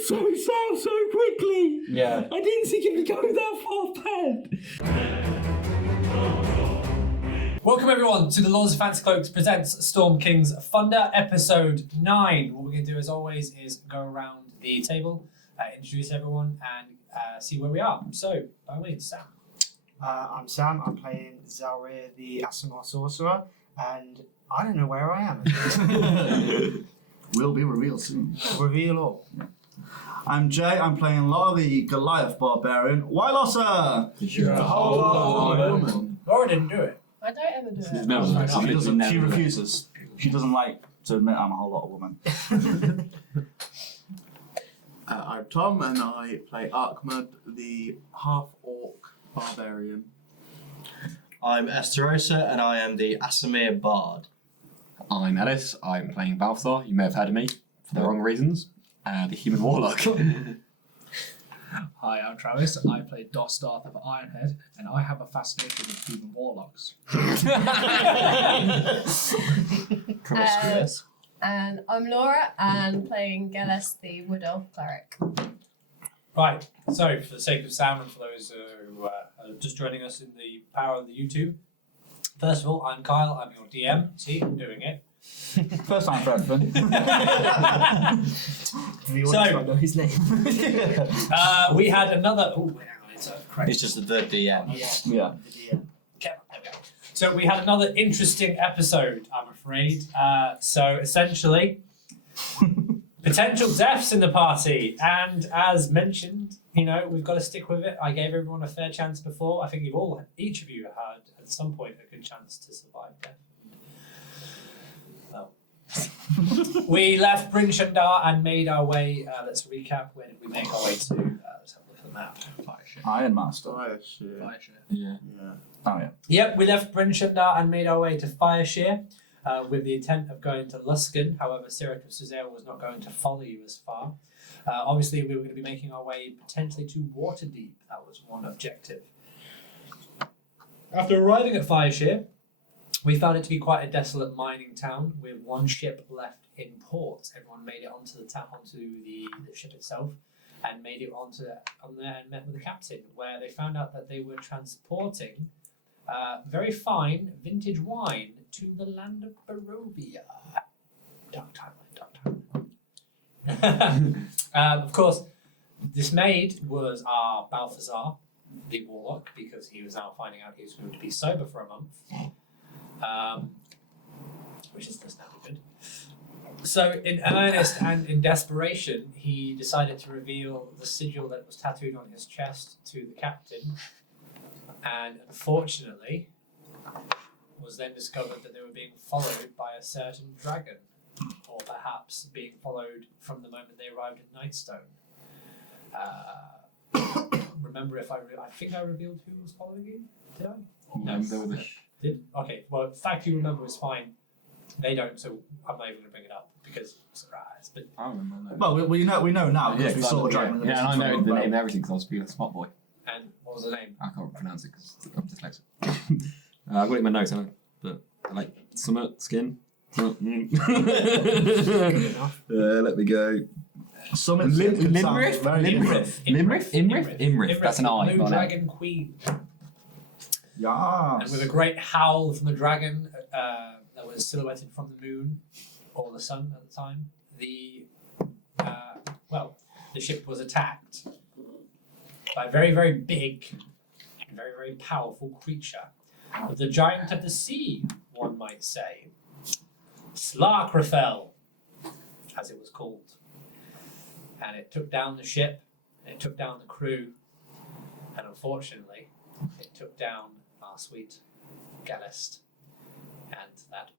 went so south so quickly. Yeah. I didn't think it would go that far bad. Welcome everyone to the Lords of Fancy Cloaks presents Storm King's Thunder, episode 9. What we're going to do as always is go around the table, introduce everyone and see where we are. So, by the way, Sam. I'm Sam, I'm playing Zalryia the Sorcerer, and I don't know where I am. Will be revealed soon. Reveal all. I'm Jay, I'm playing Lotta the Goliath Barbarian. Why Lotta? Laura didn't do it. I don't ever do it. No, She refuses. She doesn't like to admit I'm a whole lot of woman. I'm Tom, and I play Ark-Mud, the half-orc barbarian. I'm Estarosa, and I am the Estarosa Bard. I'm Alice, I'm playing Balthazar. You may have heard of me for the wrong reasons. The human warlock. Hi, I'm Travis. I play Dosdarth of Ironhead, and I have a fascination with human warlocks. Promiscuous. And I'm Laura, and playing Gellest, the Wood Elf Cleric. Right, so for the sake of Sam and for those who are just joining us in the power of the YouTube, first of all, I'm Kyle, I'm your DM. See, I'm doing it. First time for everything. The audience won't know his name. We had another... Oh, hang on, it's correct. It's just the DM. Yeah. The DM. Okay, there we go. So we had another interesting episode, I'm afraid. So essentially, potential deaths in the party, and as mentioned, you know, we've got to stick with it. I gave everyone a fair chance before. I think each of you had at some point a good chance to survive death. Well, we left Bryn Shandar and made our way. Let's recap. Where did we make our way to? Let's have a look at the map. Iron Master. Yeah. Oh yeah. Yep, we left Bryn Shandar and made our way to Fireshare with the intent of going to Luskan. However, Sirak of Suvalle was not going to follow you as far. Obviously, we were going to be making our way potentially to Waterdeep. That was one objective. After arriving at Fireshare, we found it to be quite a desolate mining town with one ship left in port. Everyone made it onto the ship itself and made it on there and met with the captain, where they found out that they were transporting very fine vintage wine to the land of Barovia. Dark timeline. Of course, dismayed was our Balthazar, the warlock, because he was now finding out he was going to be sober for a month. Which is just now good. So, in earnest and in desperation, he decided to reveal the sigil that was tattooed on his chest to the captain, and unfortunately, was then discovered that they were being followed by a certain dragon, or perhaps being followed from the moment they arrived at Nightstone. Remember if I think I revealed who was following you? Did I? No. Okay, well, the fact you remember is fine. They don't, so I'm not even going to bring it up because surprise. But I don't remember. Well, we know now because we saw the dragon. Yeah, and I know the name and everything because I was being a smart boy. And what was the name? I can't pronounce it because I'm dyslexic. I've got it in my notes, haven't I? But I like summit, skin. Good enough. Let me go. Summit Limriff? Imrith. Imrith. That's an I. Blue Dragon Queen. Yeah. And with a great howl from the dragon that was silhouetted from the moon or the sun at the time, the ship was attacked by a very, very big and very, very powerful creature. The giant of the sea, one might say. Slarkrafel, as it was called. And it took down the ship, and it took down the crew, and unfortunately, it took down our sweet Gellest and that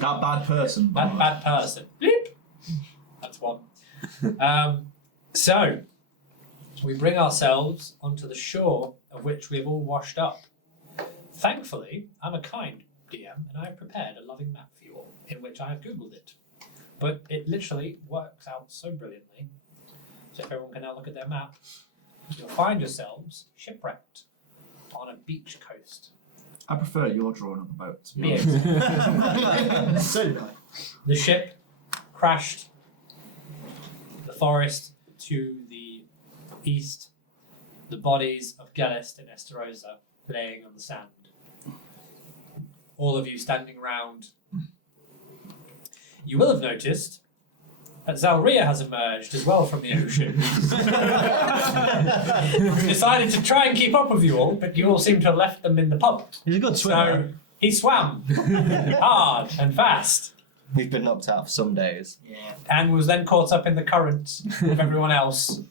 That bad person. That bad person. Bleep. That's one. So, we bring ourselves onto the shore of which we have all washed up. Thankfully, I'm a kind DM and I have prepared a loving map for you all, in which I have Googled it. But it literally works out so brilliantly. So if everyone can now look at their map, you'll find yourselves shipwrecked on a beach coast. I prefer your drawing of the boat, to be Yes. honest. So did I. The ship crashed. The forest to the east, the bodies of Gellest and Estarosa laying on the sand. All of you standing round. You will have noticed that Zalryia has emerged as well from the ocean. Decided to try and keep up with you all, but you all seem to have left them in the pub. He's a good So swimmer. he swam hard and fast We've been knocked out for some days. Yeah. and was then caught up in the current with everyone else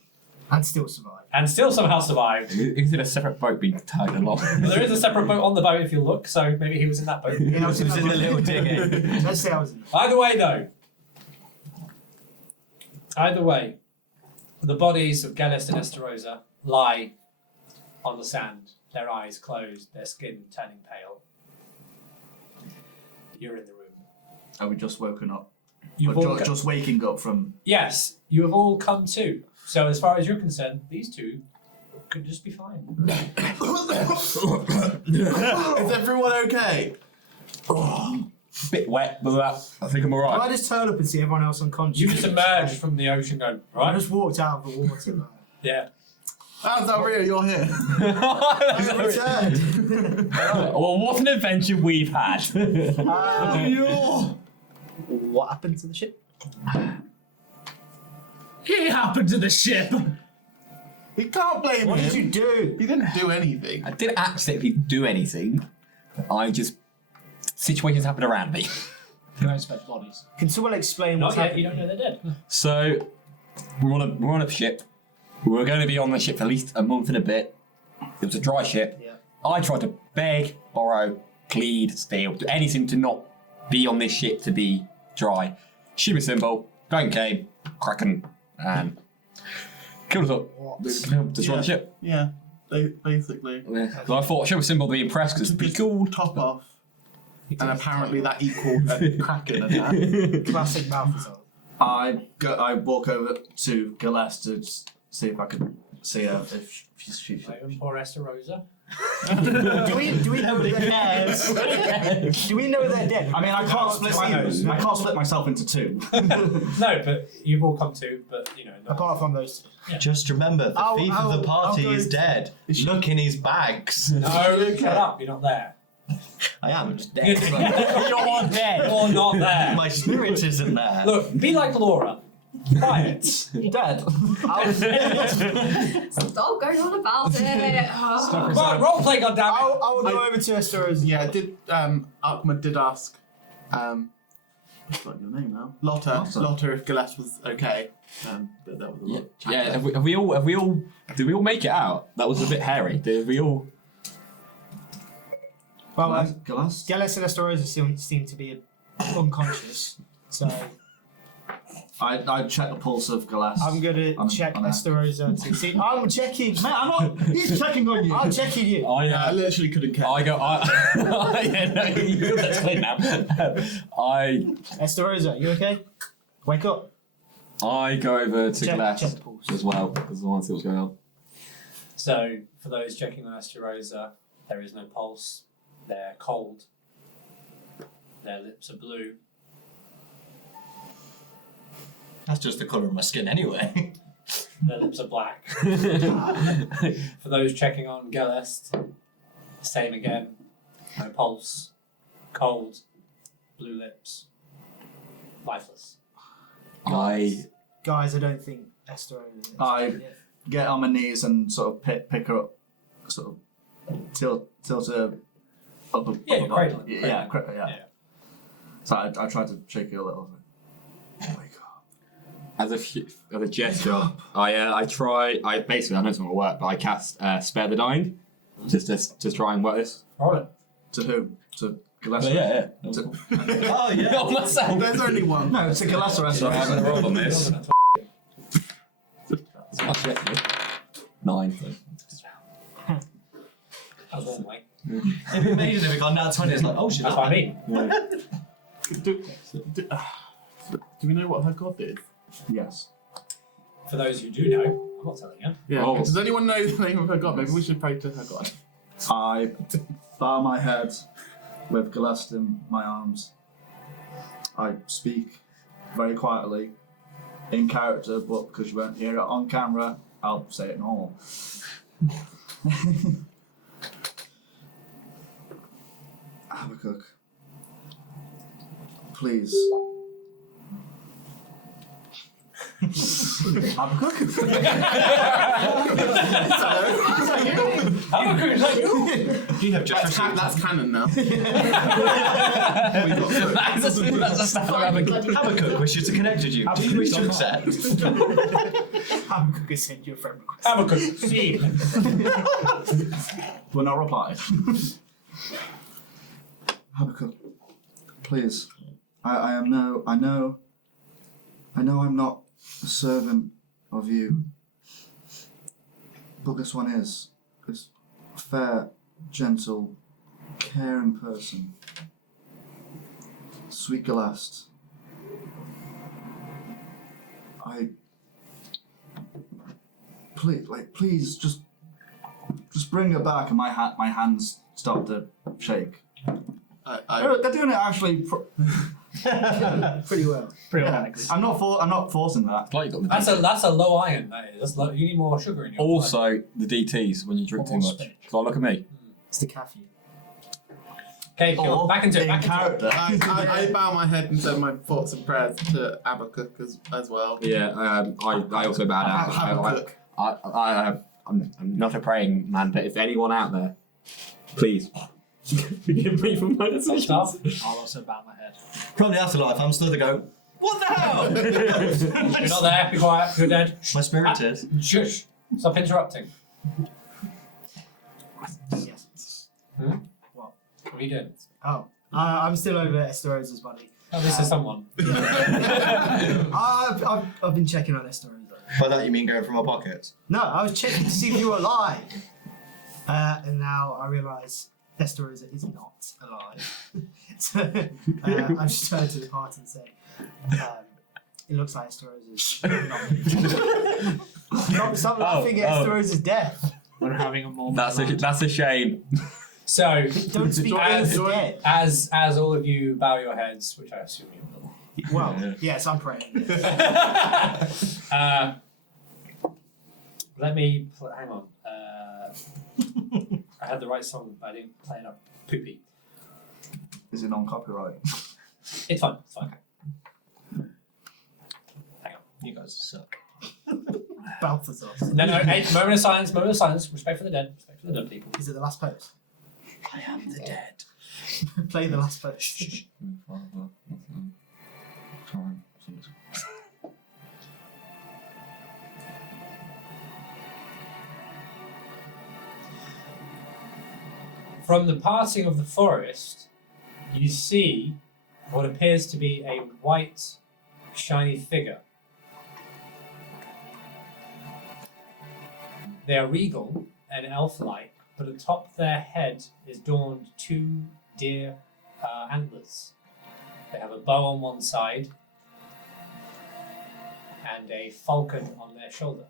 And still survive. and still somehow survived. He's in a separate boat being tied along. There is a separate boat on the boat if you look, so maybe he was in that boat. Yeah, I was He was in the little dinghy. Let's say I was in Either way, though. Either way, the bodies of Gellest and Estarosa lie on the sand, their eyes closed, their skin turning pale. You're in the room. Are we just woken up? You've Or all just waking up from. yes, you have all come to. So as far as you're concerned, these two could just be fine. Is everyone okay? Bit wet, but I think I'm Well, alright. I just turn up and see everyone else unconscious. You just emerged from the ocean going, I right? just walked out of the water. Like, Yeah. How's Zalryia? You're here. I returned. Well, what an adventure we've had. What happened to the ship? It happened to the ship. You can't blame What him. did you do? He didn't do anything. I didn't accidentally do anything. I just situations happened around me. You don't expect bodies. Can someone explain Not what's yet, you happening? don't know they're dead. So we're on a ship. We're going to be on the ship for at least a month and a bit. It was a dry ship. Yeah. I tried to beg, borrow, plead, steal, do anything to not be on this ship to be dry. Shiva symbol, Dragon came, Kracken, and killed us all. Destroyed the ship. Yeah, basically. Yeah. So I thought Shiva symbol would be impressed because it'd be cool. Top off. And apparently that equaled a Kraken attack. Classic Balthazar. I walk over to Gellest to see if I can see her if she's. Poor Estarosa. Do we know they're dead? Do we know they're dead? I mean, I can't split myself into two. No, but you've all come to, but you know. No. Apart from those. Just remember, the thief of the party is dead. Look in his bags. No, shut up, you're not there. I am just dead. You're dead. You're not there. My spirit isn't there. Look, be like Laura. Quiet. Dead. Stop going on about it. Oh. Come on, roleplay, goddammit. I will go over to Estarosa. Yeah, Ark-Mud did ask, I've forgotten your name now. Lotta if Gellest was okay. But that was a lot of chat Yeah, there. have we all did we all make it out? That was a bit hairy. Did we all? Well, Gellest? Gellest and Estarosa seem to be unconscious, so I check the pulse of Gellest. I'm gonna check Estarosa to see. I'm checking. Mate, I'm not. He's checking on you. I'm checking you. I literally couldn't care. I go. Yeah, no, you'll explain now. Estarosa, you okay? Wake up. I go over to Check Gellest the pulse. as well because I want to see what's going on. So, for those checking on Estarosa, there is no pulse. They're cold. Their lips are blue. That's just the colour of my skin anyway. Their lips are black. For those checking on Gellest, same again. No pulse. Cold. Blue lips. Lifeless. Guys, I don't think Estarosa. I get on my knees and sort of pick her up, sort of tilt her up. Yeah, up you're above. cradling. Yeah. Yeah. So I tried to shake her a little. Wake up. As a gesture, I try. I know it's not gonna work, but I cast Spare the Dying, just to try and work this. Roll it. To who? To Gellest? But yeah. To, Oh yeah. Not myself. There's only one. no, to Gellest or So I'm Estarosa. gonna roll on this. It's much better. 9. That was one way. It'd be amazing if it got down 20. It's like, oh shit. That's what I mean. Do we know what her god is? Yes. For those who do know, I'm not telling you. Yeah. Oh. Does anyone know the name of her god? Maybe we should pray to her god. I bow my head with Gellest in my arms. I speak very quietly, in character, but because you won't hear it on camera, I'll say it normal. Habbukuk, please. Habbukuk? Habbukuk, is that you? You have just That's canon now. That's a stuff of Habbukuk wishes to connect with you. Do you wish to accept? Habbukuk has sent you a friend request. Habbukuk, see. Will not reply. Habbukuk, please. I know I'm not a servant of you. But this one is. This fair, gentle, caring person. Sweet Gellest. Please, just bring her back, and my hands start to shake. They're doing it actually pretty well. Pretty organically. I'm not forcing that. Like you got the That's a low iron. That is. That's low. You need more sugar in your blood. Also, the DTs when you drink too More much. spinach. So look at me. It's the caffeine. Okay, cool. Back into it. in Back into it. character. I bow my head and say my thoughts and prayers to Habbukuk as well. Yeah, I also bow down. Habbukuk. I'm not a praying man, but if anyone out there, please forgive me for my decisions. Stop. I'll also bow my head. From the afterlife, I'm still to go, what the hell? You're not there. Be quiet. You're dead. My spirit is. Shush. Stop interrupting. Yes. What are you doing? Oh, I'm still over Estarosa's body. Oh, this is someone. I've been checking on Estarosa. By that you mean going from my pockets? No, I was checking to see if you were alive. And now I realise Estarosa is not alive. So I just turned to the party and said, it looks like Estarosa's not. Stop laughing at Estarosa's death. We're having a moment. That's a shame. So, Don't speak as the dead. as all of you bow your heads, which I assume you will. Well, yes, I'm praying. Let me hang on. I had the right song, but I didn't play it up. Poopy. Is it non-copyright? It's fine. It's fine. Hang on. You guys suck. Balthazar. No. Hey, moment of silence. Moment of silence. Respect for the dead. Respect for the dead people. Is it the last post? I am the dead. Play the last post. From the parting of the forest, you see what appears to be a white, shiny figure. They are regal and elf-like, but atop their head is adorned two deer antlers. They have a bow on one side and a falcon on their shoulder.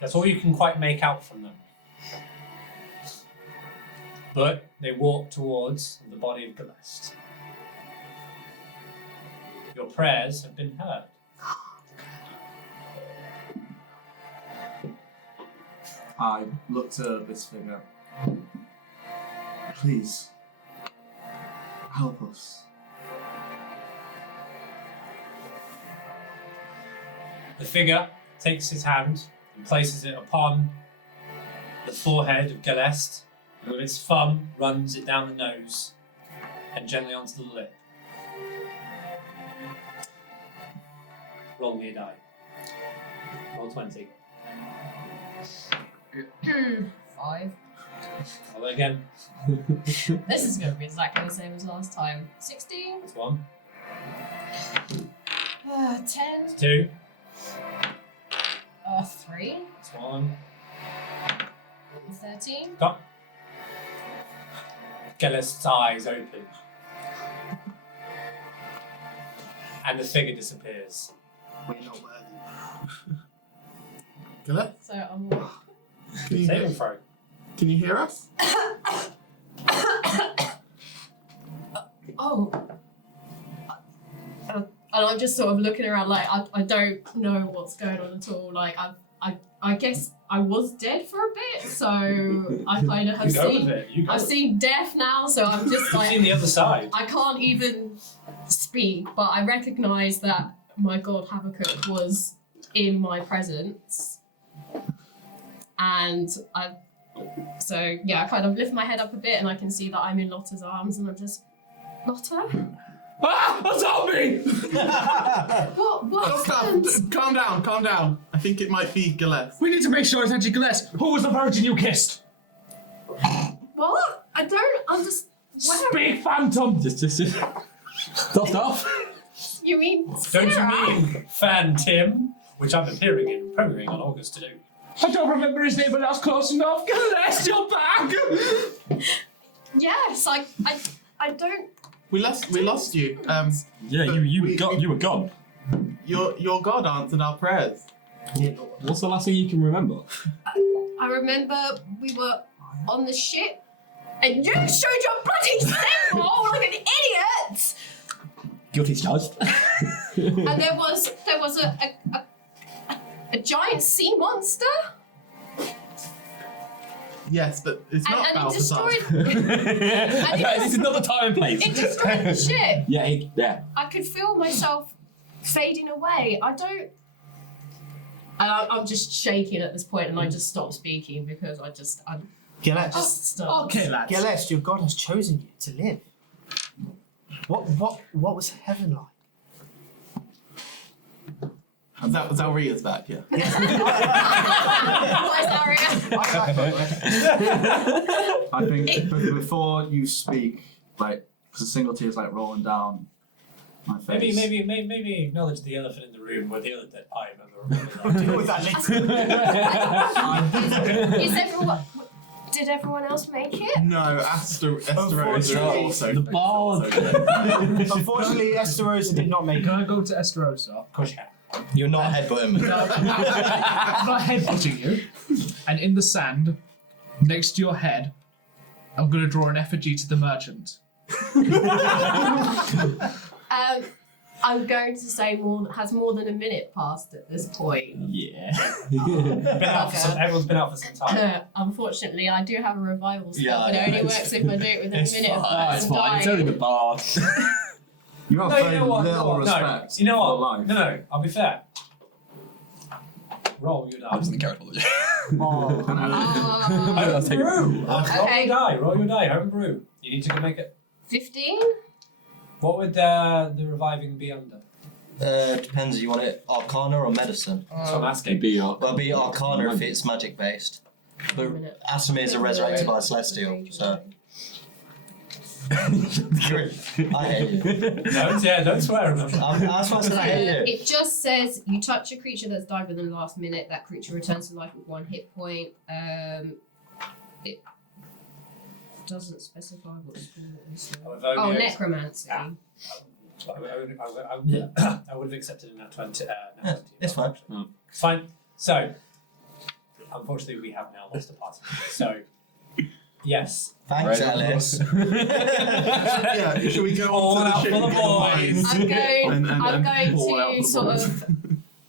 That's all you can quite make out from them. But they walk towards the body of Gellest. Your prayers have been heard. I look to this figure. Please, help us. The figure takes his hand and places it upon the forehead of Gellest, and with its thumb runs it down the nose and gently onto the lip. Roll me a die. Roll 20. 5. Roll it again. This is going to be exactly the same as last time. 16. That's 1. 10. 2. 3. That's 1. 13. Got. Gellest's eyes open. And the figure disappears. We're not worthy. Gellest, So I'm. can you Saving throw. can you hear us? Oh. and I'm just sort of looking around like I don't know what's going on at all. Like I guess I was dead for a bit, so I kind of have I've seen death now, so I'm just You've like seen the other side. I can't even speak, but I recognise that my god Habbukuk was in my presence, and I kind of lift my head up a bit, and I can see that I'm in Lotta's arms, and I'm just Lotta. Ah! A zombie! What happened? Calm down. I think it might be Gellest. We need to make sure it's actually Gellest. Who was the virgin you kissed? What? I don't understand. Speak, phantom! Just. Stop. You mean Don't Sirak? you mean Fan Tim? Which I'm appearing in premiering on August to do. I don't remember his name, but that's close enough. Gellest, you're back! Yes, I don't. We lost you. Yeah, you were gone. Your God answered our prayers. What's the last thing you can remember? I remember we were on the ship, and you showed your bloody symbol like an idiot. Guilty charged. And there was a giant sea monster, Yes, but it's not and it Balthazar. destroyed. Okay, this is not the time and place. It destroyed the ship. Yeah. I could feel myself fading away. I don't. And I'm just shaking at this point, and I just stop speaking because I'm Gellest. just stunned. Okay, lads. Gellest, your god has chosen you to live. What was heaven like? Zalrya's back, yeah. What is Aria? I think before you speak, like, because a single tear is like rolling down my face. Maybe acknowledge the elephant in the room where the other dead pie member. Deal with that later. Is everyone? Did everyone else make it? No, Estarosa also. The bard. Unfortunately, Estarosa did not make Can it. I go to Estarosa? Of course you can. You're not headbutting me. I'm not headbutting you. And in the sand, next to your head, I'm going to draw an effigy to the merchant. I'm going to say has more than a minute passed at this point. Yeah. Everyone's been out for some time. Unfortunately, I do have a revival spell, Yeah, but it yeah, only it's- works if I do it within a it's minute of fine, the It's person fine. It's only the dying. bard. You have No, very you know what? little respect You know for what? life. No, I'll be fair. Roll your I die. wasn't careful. Oh. I don't take it. Roll Okay. your die. Roll your die. Home brew. You need to go make it. 15? What would the reviving be under? Depends. You want it Arcana or Medicine? That's what I'm asking. Be Well, it'd be Arcana if it's magic based. But Asamirs are resurrected by a Celestial, so. I hate you. Don't swear. Remember. That's why I said I hate you. It just says you touch a creature that's died within the last minute, that creature returns to life with 1 hit point. It doesn't specify what spell it is. Oh, necromancy. I would have accepted in that 20. Yeah, it's fine. It's fine. So, unfortunately, we have now lost a party. So, yes. Thanks, Alice. Yeah, should we go All on to out the for the ship? boys. I'm going pull out to the sort boys. of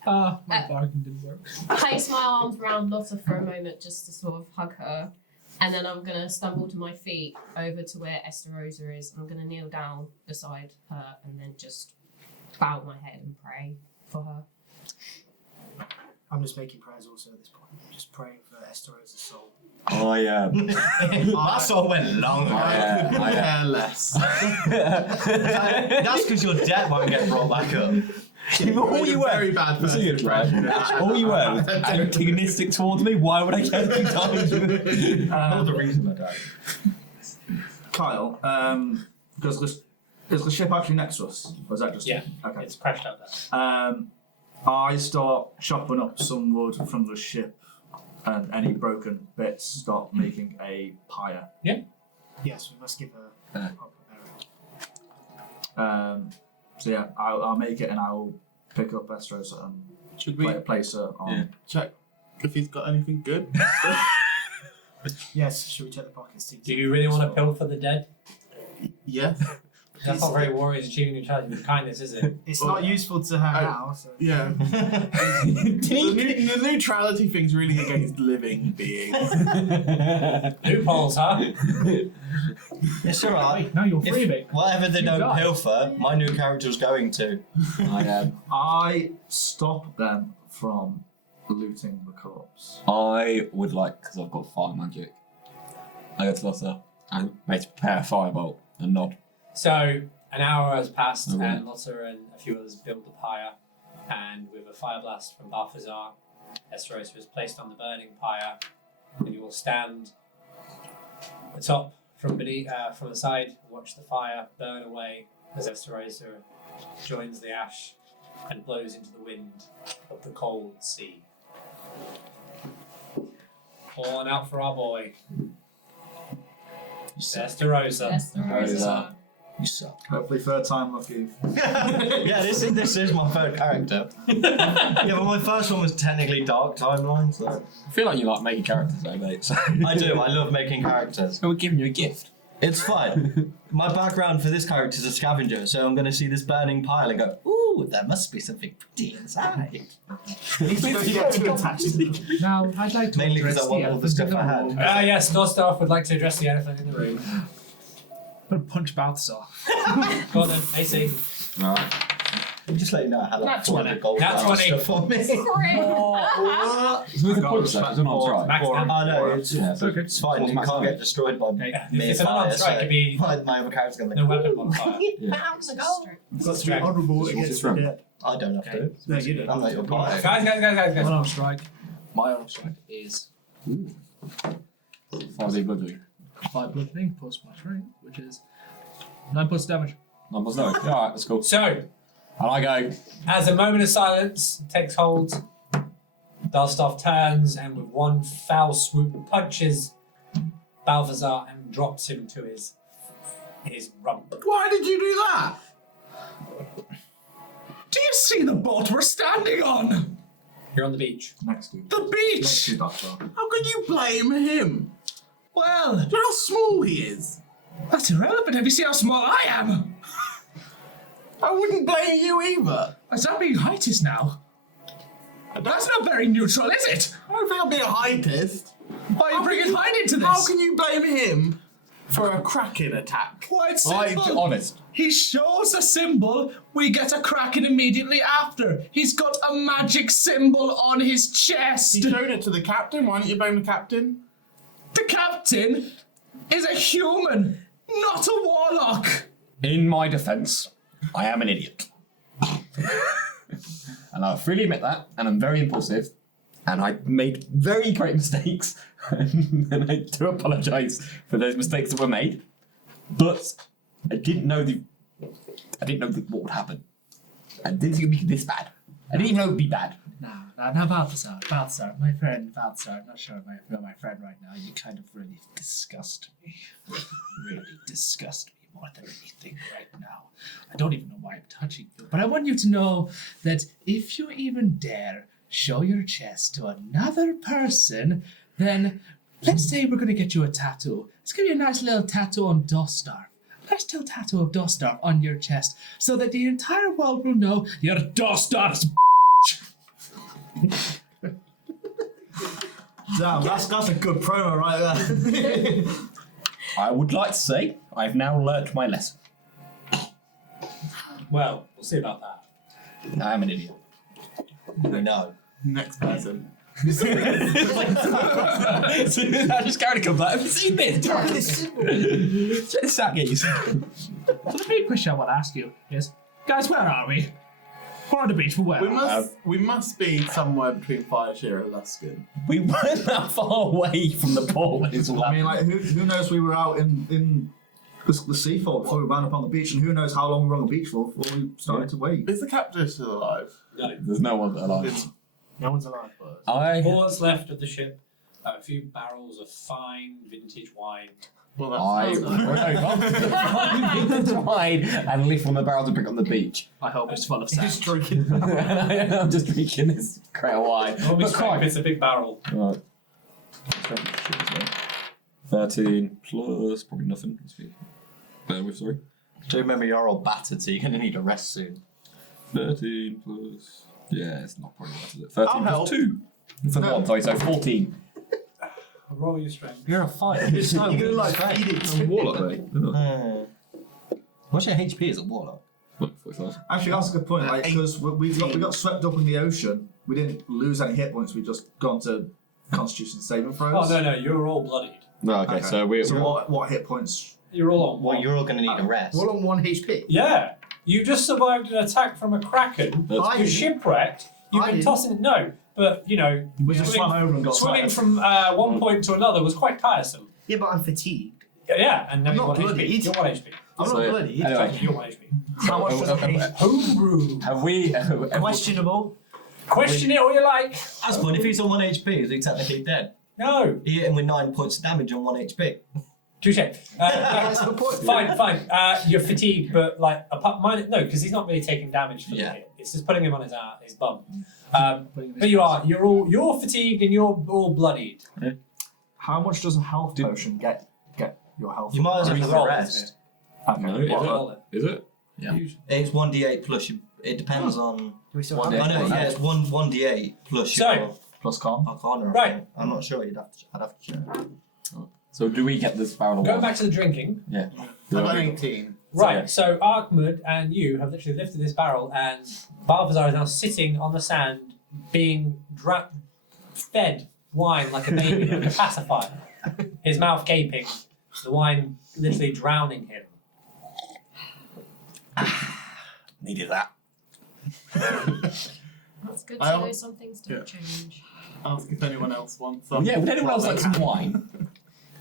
My bargain didn't work. place my arms around Lotta for a moment just to sort of hug her. And then I'm going to stumble to my feet over to where Estarosa is. I'm going to kneel down beside her and then just bow my head and pray for her. I'm just making prayers also at this point. I'm just praying for Estarosa's soul. I am. That song went long. I could I am. care less. That's because your debt won't get brought back up. All you were. Very bad Listen person. to you, Brad. All you were was antagonistic towards me. Why would I care if you died? That was the reason I died. Kyle, is the ship actually next to us? Or is that just... Yeah. Okay. It's crashed out there. I start chopping up some wood from the ship and any broken bits start making a pyre. Yes, we must give her a proper burial. So yeah, I'll make it and I'll pick up Estarosa and Should we place her on. check if he's got anything good? Yes, should we check the pockets? Do you really want to pill for the dead? Yes. That's not very warriors achieving neutrality with kindness, is it? It's not useful to her now. So. Yeah. the neutrality thing's really against living beings. Loopholes, huh? It's alright. Now you're freebie. Whatever they don't got it. pilfer, my new character's going to. I stop them from looting the corpse. I would like, because I've got fire magic, I go to Lotta and make to prepare a firebolt and nod. So, an hour has passed, Okay. and Lotta and a few others build the pyre, and with a fire blast from Balthazar, Estarosa is placed on the burning pyre, and you will stand atop from beneath, from the side, and watch the fire burn away as Estarosa joins the ash and blows into the wind of the cold sea. Pouring out for our boy, Estarosa. Estarosa. You suck. Hopefully, third time lucky. Yeah, this is my third character. Yeah, but my first one was technically Dark Timeline, so. I feel like you like making characters though, mate. So I do, I love making characters. we're giving you a gift. It's fun. My background for this character is a scavenger, so I'm going to see this burning pile and go, ooh, there must be something pretty inside. You get too attached. Now, I'd like to Mainly because address I want the all the elephant in stuff the I had. room. Yes, Dosdarth would like to address the elephant in the room. I'm gonna punch Balthazar. Go on then, AC. Alright. I'm just letting you know I had like That's 400 gold That's flowers 20. stuff for me. It's with the points though, it's an arm strike. Max Oh damage. no, it's okay. It's fine, What's you max can't damage? get destroyed by Okay. me If it's an fire, arm strike, so it'd be my other character's going to no weapon modifier. Pounds of gold. Got strength. Honourable What's against your the strength? dead. I don't have to. No, you don't. I'm not your party. Guys. One arm strike. My arm strike is 5D bludgeoning. 5 bludgeoning plus my strength, which is 9 points of damage. Numbers no. Yeah, alright, that's cool. So, And I go, as a moment of silence takes hold, Dosdarth turns and with one foul swoop punches Balthazar and drops him to his rump. Why did you do that? Do you see the boat we're standing on? You're on the beach. Next to The beach! Doctor. How can you blame him? Well, Do you know how small he is? that's irrelevant. Have you seen how small I am? I wouldn't blame you either. I start being heightist now. That's not very neutral, is it? I don't think I'll be a heightist. Why are you bringing height into this? How can you blame him for a Kraken attack? Why, it's I'm simple. honest. He shows a symbol, we get a Kraken immediately after. He's got a magic symbol on his chest. He showed it to the captain. Why don't you blame the captain? The captain is a human, not a warlock. In my defence, I am an idiot. And I freely admit that, and I'm very impulsive, and I made very great mistakes, and I do apologise for those mistakes that were made. But I didn't know what would happen. I didn't think it would be this bad. I didn't even know it would be bad. Now, Balthazar, my friend Balthazar, I'm not sure if I feel my friend right now. You kind of really disgust me. Really disgust me more than anything right now. I don't even know why I'm touching you, but I want you to know that if you even dare show your chest to another person, then let's say we're going to get you a tattoo. Let's give you a nice little tattoo on Dosdarth. A nice little tattoo of Dosdarth on your chest so that the entire world will know you're Dosdarth's Damn, that's a good promo right there. I would like to say I've now learnt my lesson. Well, we'll see about that. I am an idiot. No. Next person. I just carried a couple of have you seen this? Check this out, guys. So the big question I want to ask you is, guys, where are we? We're on the beach, but where? We must be somewhere between Fireshare and Luskin. We weren't that far away from the port when it's all I mean, happening. like, who knows we were out in the sea for before we ran up on the beach, and who knows how long we were on the beach for before we started to wait. Is the captain still alive? No. There's no one alive. No one's alive, but All that's left of the ship are a few barrels of fine vintage wine. Well, I that's wine and lift from the barrel to pick on the beach. I hope it's full of sand. Just drinking. I'm just drinking this crate of wine. Well, But quite. it's a big barrel. Right. 13 plus probably nothing. Bear with, sorry. Do remember you're all battered, so you're going to need a rest soon. 13 plus. Yeah, it's not probably worth it. 13 I'll plus help. 2. For No. 1, sorry, so 14. Roll your strength. You're a fighter. You're gonna like feed it. Warlock, mate. What's your HP as a warlock? Actually, that's a good point. Like, because we got swept up in the ocean, we didn't lose any hit points. We just gone to Constitution saving throws. Oh no, you're all bloodied. No, okay, so we're. So what hit points? You're all on Well, one. you're all going to need a rest. All on 1 HP. Yeah, you just survived an attack from a kraken. I You're didn't. shipwrecked. You've I been didn't. tossing. No, but you know, We just swam over and got swimming swept. from one point to another was quite tiresome. Yeah, but I'm fatigued. Yeah, and now I'm you're not 1 HP. bloodied. You're 1 HP. I'm So, not bloody. anyway. You're 1 HP. How much does a Homebrew. Have we. questionable? Question it all you like. That's fine. If he's on 1 HP, is he technically dead? No. He hit him with 9 points of damage on 1 HP. Touche. That's the point. Fine. You're fatigued, but like no, because he's not really taking damage for the hit. It's just putting him on his bum. But you're fatigued and you're all bloodied. How much does a health potion get your health? You might as well have a Roll, rest. Okay. No, Roll it. is it? It's 1d8 plus you. It depends on. Do we still One have day. I know, yeah, it's 1d8 plus So- your Plus con. arcana. I Right. think. I'm not sure. I'd have to check. So do we get this barrel of Going wine? back to the drinking. Yeah. I got 18. Right, so Ark-Mud and you have literally lifted this barrel, and Balthazar is now sitting on the sand, being fed wine like a baby, like a pacifier. His mouth gaping, the wine literally drowning him. Needed that. That's good to I'll- know some things don't yeah. change. Ask if anyone else wants some. Yeah, would anyone else like some wine?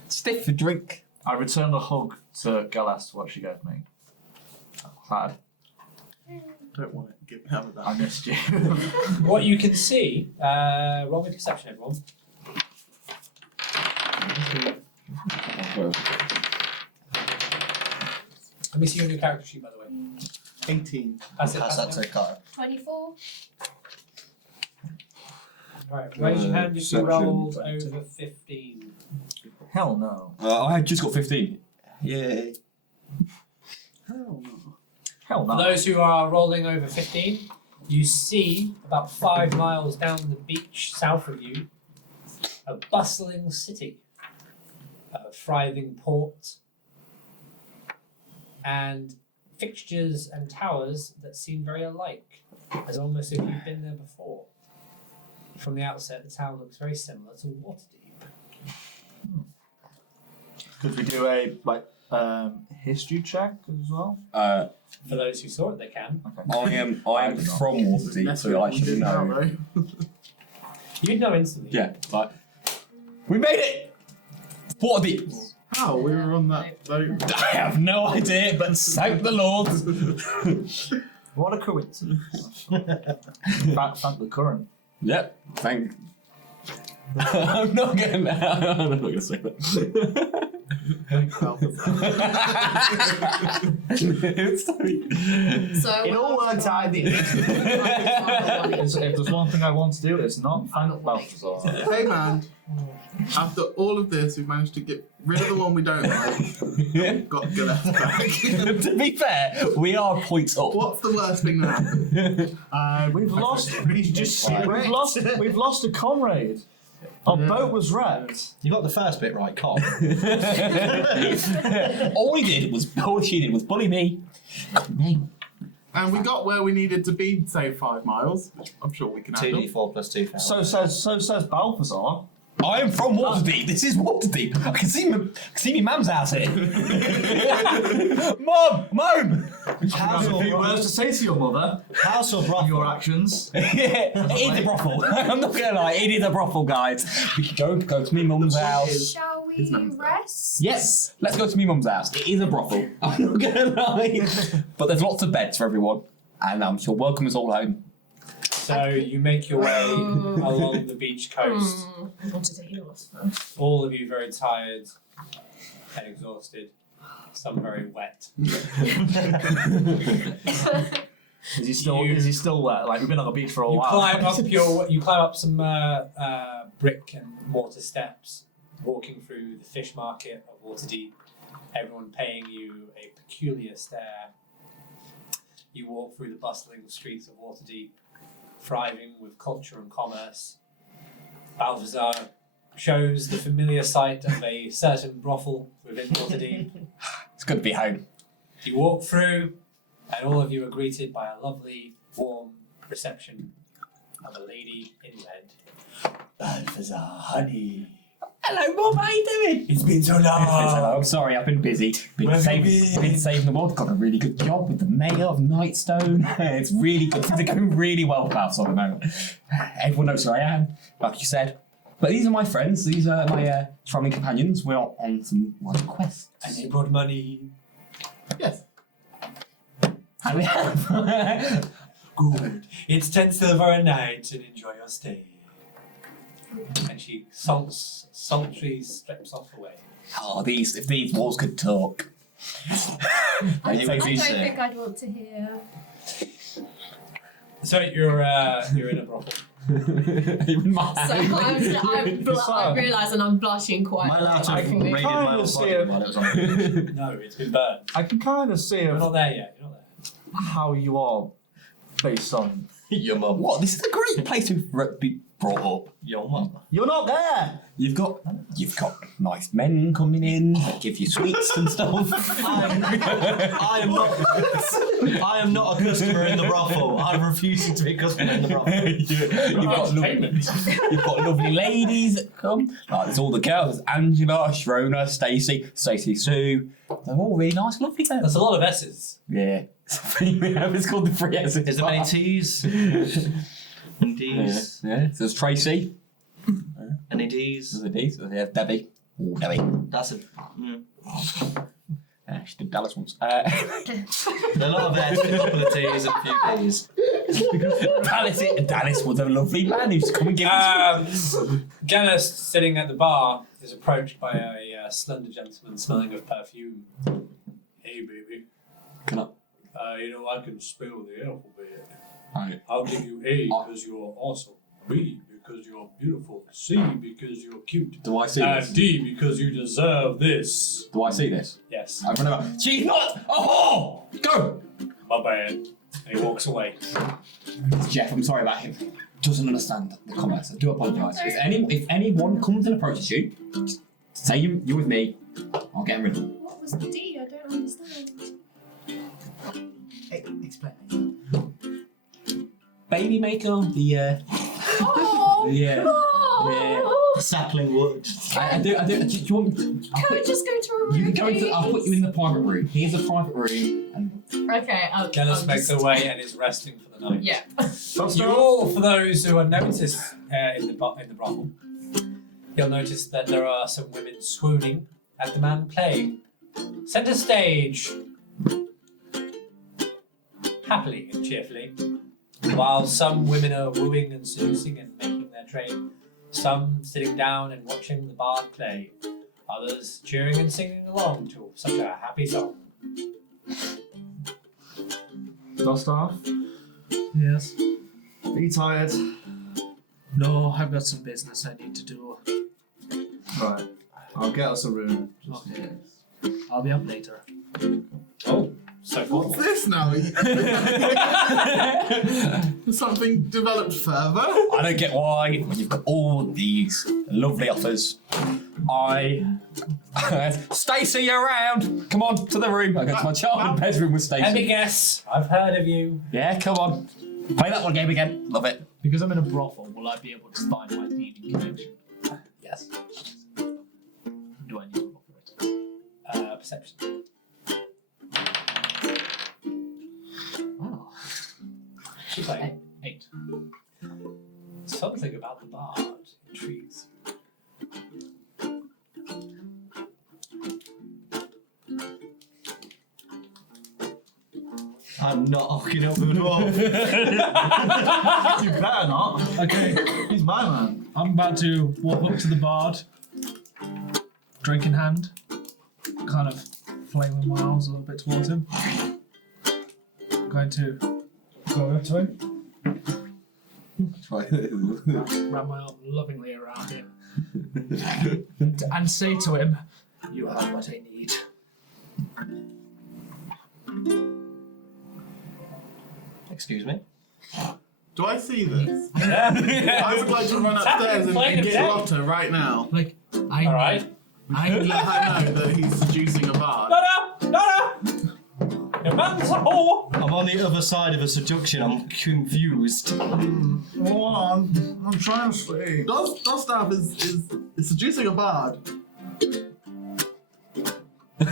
Stiff for drink. I returned a hug to Gellest, what she gave me. Sad. Don't want it. Give me that. I missed you. What you can see, roll me perception, everyone. Let me see your new character sheet, by the way. 18. That's it. Pass that to Carter. 24. Right, raise your hand if you Perception. rolled over 15. Hell no. I just got 15. Yay. Hell For no. those who are rolling over 15, you see about 5 miles down the beach south of you a bustling city, a thriving port, and fixtures and towers that seem very alike, as almost if you've been there before. From the outset, the town looks very similar to Waterdeep. Could we do a history check as well? For those who saw it, they can. Okay. I am from Waterdeep, so I should know. You'd know instantly. Yeah, like we made it. Waterdeep. How? We were on that boat. I have no idea, but thank the Lord. What a coincidence. Thank the current. Yep, thank. I'm not gonna say that. So It all worked out in the end. If there's one thing I want to do, it's not thank Balthazar. Hey man, after all of this, we've managed to get rid of the one we don't like. Got Gellest back. To be fair, we are points up. What's the worst thing that happened? We've lost a comrade. Our boat was wrecked. You got the first bit right, Carl. All she did was bully me. Name. And we got where we needed to be, say 5 miles. Which I'm sure we can handle. 2d4 plus 2 fails. So says Balthazar. I am from Waterdeep. This is Waterdeep. I can see me mum's house here. Mum! Have a few words to say to your mother. House of Rough. Your actions. It is a brothel. I'm not gonna lie, it is a brothel, guys. We should go to me mum's house. shall we His mum's rest? Yes, let's go to me mum's house. It is a brothel. I'm not gonna lie. But there's lots of beds for everyone, and she'll welcome us all home. So you make your way along the beach coast. I wanted to heal us first. All of you very tired and exhausted. Some very wet. Is he still wet? Like we've been on the beach for a You while. climb up some brick and mortar steps, walking through the fish market of Waterdeep, everyone paying you a peculiar stare. You walk through the bustling streets of Waterdeep, thriving with culture and commerce. Balthazar shows the familiar sight of a certain brothel within Waterdeep. It's good to be home. You walk through, and all of you are greeted by a lovely, warm reception of a lady in red. Balthazar, honey. Hello, Mom. How you doing? It's been so It's been so long. long. I'm sorry, I've been busy. Been saving the world. Got a really good job with the mayor of Nightstone. It's really good. Things are going really well for us at the moment. Everyone knows who I am, like you said. But these are my friends. These are my travelling companions. We're on some quests. And they brought money. Yes. How do we have? Good. It's 10 silver a night and enjoy your stay. And she sultry steps off away. Oh, if these walls could talk. I They don't do say. think I'd want to hear. So you're in a brothel. Even my So I'm realising I'm blushing quite. Am I allowed to quickly. raid my Kind of see body it. while it was on? No, it's been burned. I can kind of see You're not there yet. You're not there. how you are based on. Your mum. What? This is a great place to be brought up. Your mum. You're not there. You've got nice men coming in, that give you sweets and stuff. I am not a customer in the brothel. I'm refusing to be a customer in the brothel. You've got lovely ladies that come. Like, there's all the girls. There's Angela, Shrona, Stacey Sue. They're all really nice, lovely girls. That's a lot of S's. Yeah. It's called the Free S's. Is there many T's? And D's? Yeah. So there's Tracy. Any D's? There's a D. So there's Debbie. Oh, Debbie. That's a. She did Dallas once. A lot of F's, a couple of T's, and a few D's. Dallas was a lovely man who's come and give us. Gellest, sitting at the bar, is approached by a slender gentleman smelling of perfume. Hey, baby. Can I? I can spell the alphabet. Right. I'll give you A because you're awesome, B because you're beautiful, C because you're cute, Do I see and this? D because you deserve this. Do I see this? Yes. I've run over. She's not a whore! Go! My bad. And he walks away. Jeff, I'm sorry about him. Doesn't understand the commerce. I do apologise. If anyone comes and approaches you, just say you're with me. I'll get him rid of them. What was the D? I don't understand. Explain. Baby maker, the Oh, yeah. oh. Sapling wood. I do. Do you want me? Can we just go to a room? You can go into. I'll put you in please? the private room. Here's a private room. And Okay, I'll Gellest makes just... away and is resting for the night. Yeah. You all, for those who are noticed in the brothel, you'll notice that there are some women swooning at the man playing. Centre stage, happily and cheerfully, while some women are wooing and seducing and making their trade, some sitting down and watching the bard play, others cheering and singing along to such a happy song. Dosdarth, Yes. are you tired? No, I've got some business I need to do. Right. I'll get us a room. Okay. I'll be up later. Oh, so What's formal. this now? Has something developed further? I don't get why when you've got all these lovely offers. Stacey, you're around. Come on to the room. I go to my childhood bedroom with Let me Stacey. guess, I've heard of you. Yeah, come on. Play that one game again. Love it. Because I'm in a brothel, will I be able to find my thieving connection? Yes. Do I need to roll for it? Perception. Oh, She's like, 8. something about the bard intrigues you. I'm not hooking up with a dwarf. You better not. Okay, He's my man. I'm about to walk up to the bard, drink in hand, kind of flailing my arms a little bit towards him. I'm going to go over to him, wrap my arm lovingly around him, and say to him, "You have what I need. Excuse me. Do I see this? Yeah. I would like to run upstairs and get Lotta right now. Like, I. Alright. I. Let her know that he's seducing a bard. Lotta! Your man's a whore! I'm on the other side of a seduction. I'm confused. Hold on. I'm trying to sleep. Dosdarth is seducing a bard. I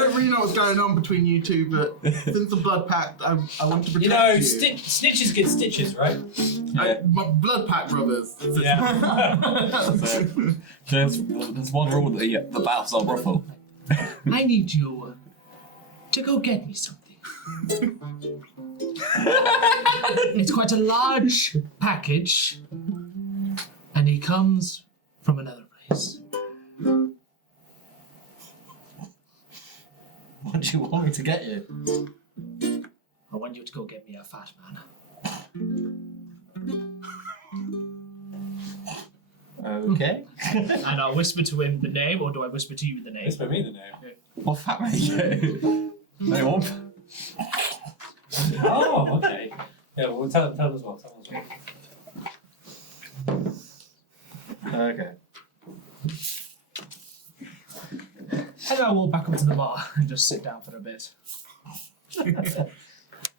don't really know what's going on between you two, but since the blood pact, I want to protect You know, you. snitches get stitches, right? My blood pact brothers. Yeah. There's one rule that the Balthazar brothel. I need you to go get me something. It's quite a large package, and it comes from another place. What do you want me to get you? I want you to go get me a fat man. Okay. And I'll whisper to him the name, or do I whisper to you the name? Whisper me the name. What fat man you? Anyone? Oh, okay. Yeah, well, tell them as well. Tell them as well. Okay. And I'll walk back up to the bar and just sit down for a bit.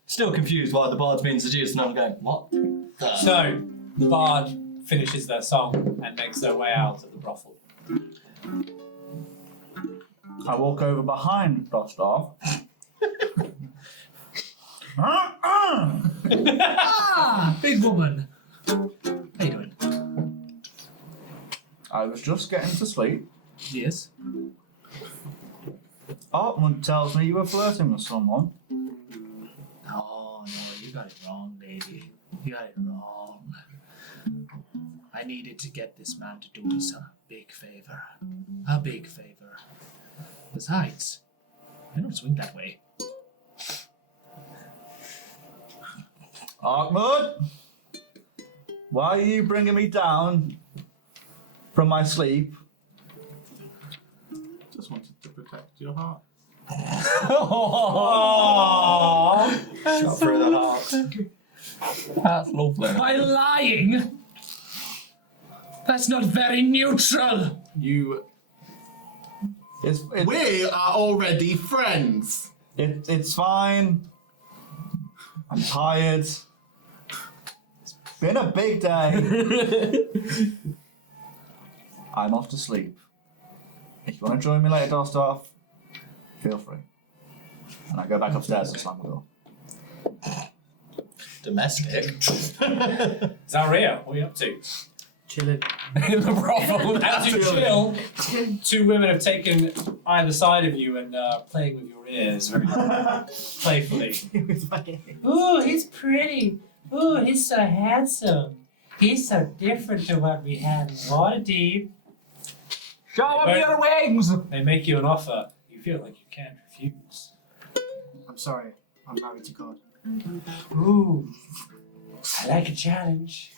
Still confused why the bard's being seduced, and I'm going, what? So, the bard finishes their song and makes their way out of the brothel. I walk over behind Dosdarth. Ah, big woman. How you doing? I was just getting to sleep. Yes. Ark-Mud tells me you were flirting with someone. No, you got it wrong, lady. You got it wrong. I needed to get this man to do me some big favor. A big favor. Besides, I don't swing that way. Ark-Mud, why are you bringing me down from my sleep? Just wanted to protect your heart. Shot through the heart. That's lovely. By lying? That's not very neutral. We are already friends. It's fine. I'm tired. It's been a big day. I'm off to sleep. If you want to join me later, Dosdarth, feel free. And I go back upstairs and slam the door. Domestic. Zalryia, what are you up to? Chilling. In the brothel. As you chill, two women have taken either side of you and playing with your ears very playfully. Ooh, he's pretty. Ooh, he's so handsome. He's so different to what we had in Waterdeep. Show him your wings! They make you an offer. You feel like you can't refuse. I'm sorry. I'm married to God. Ooh, I like a challenge.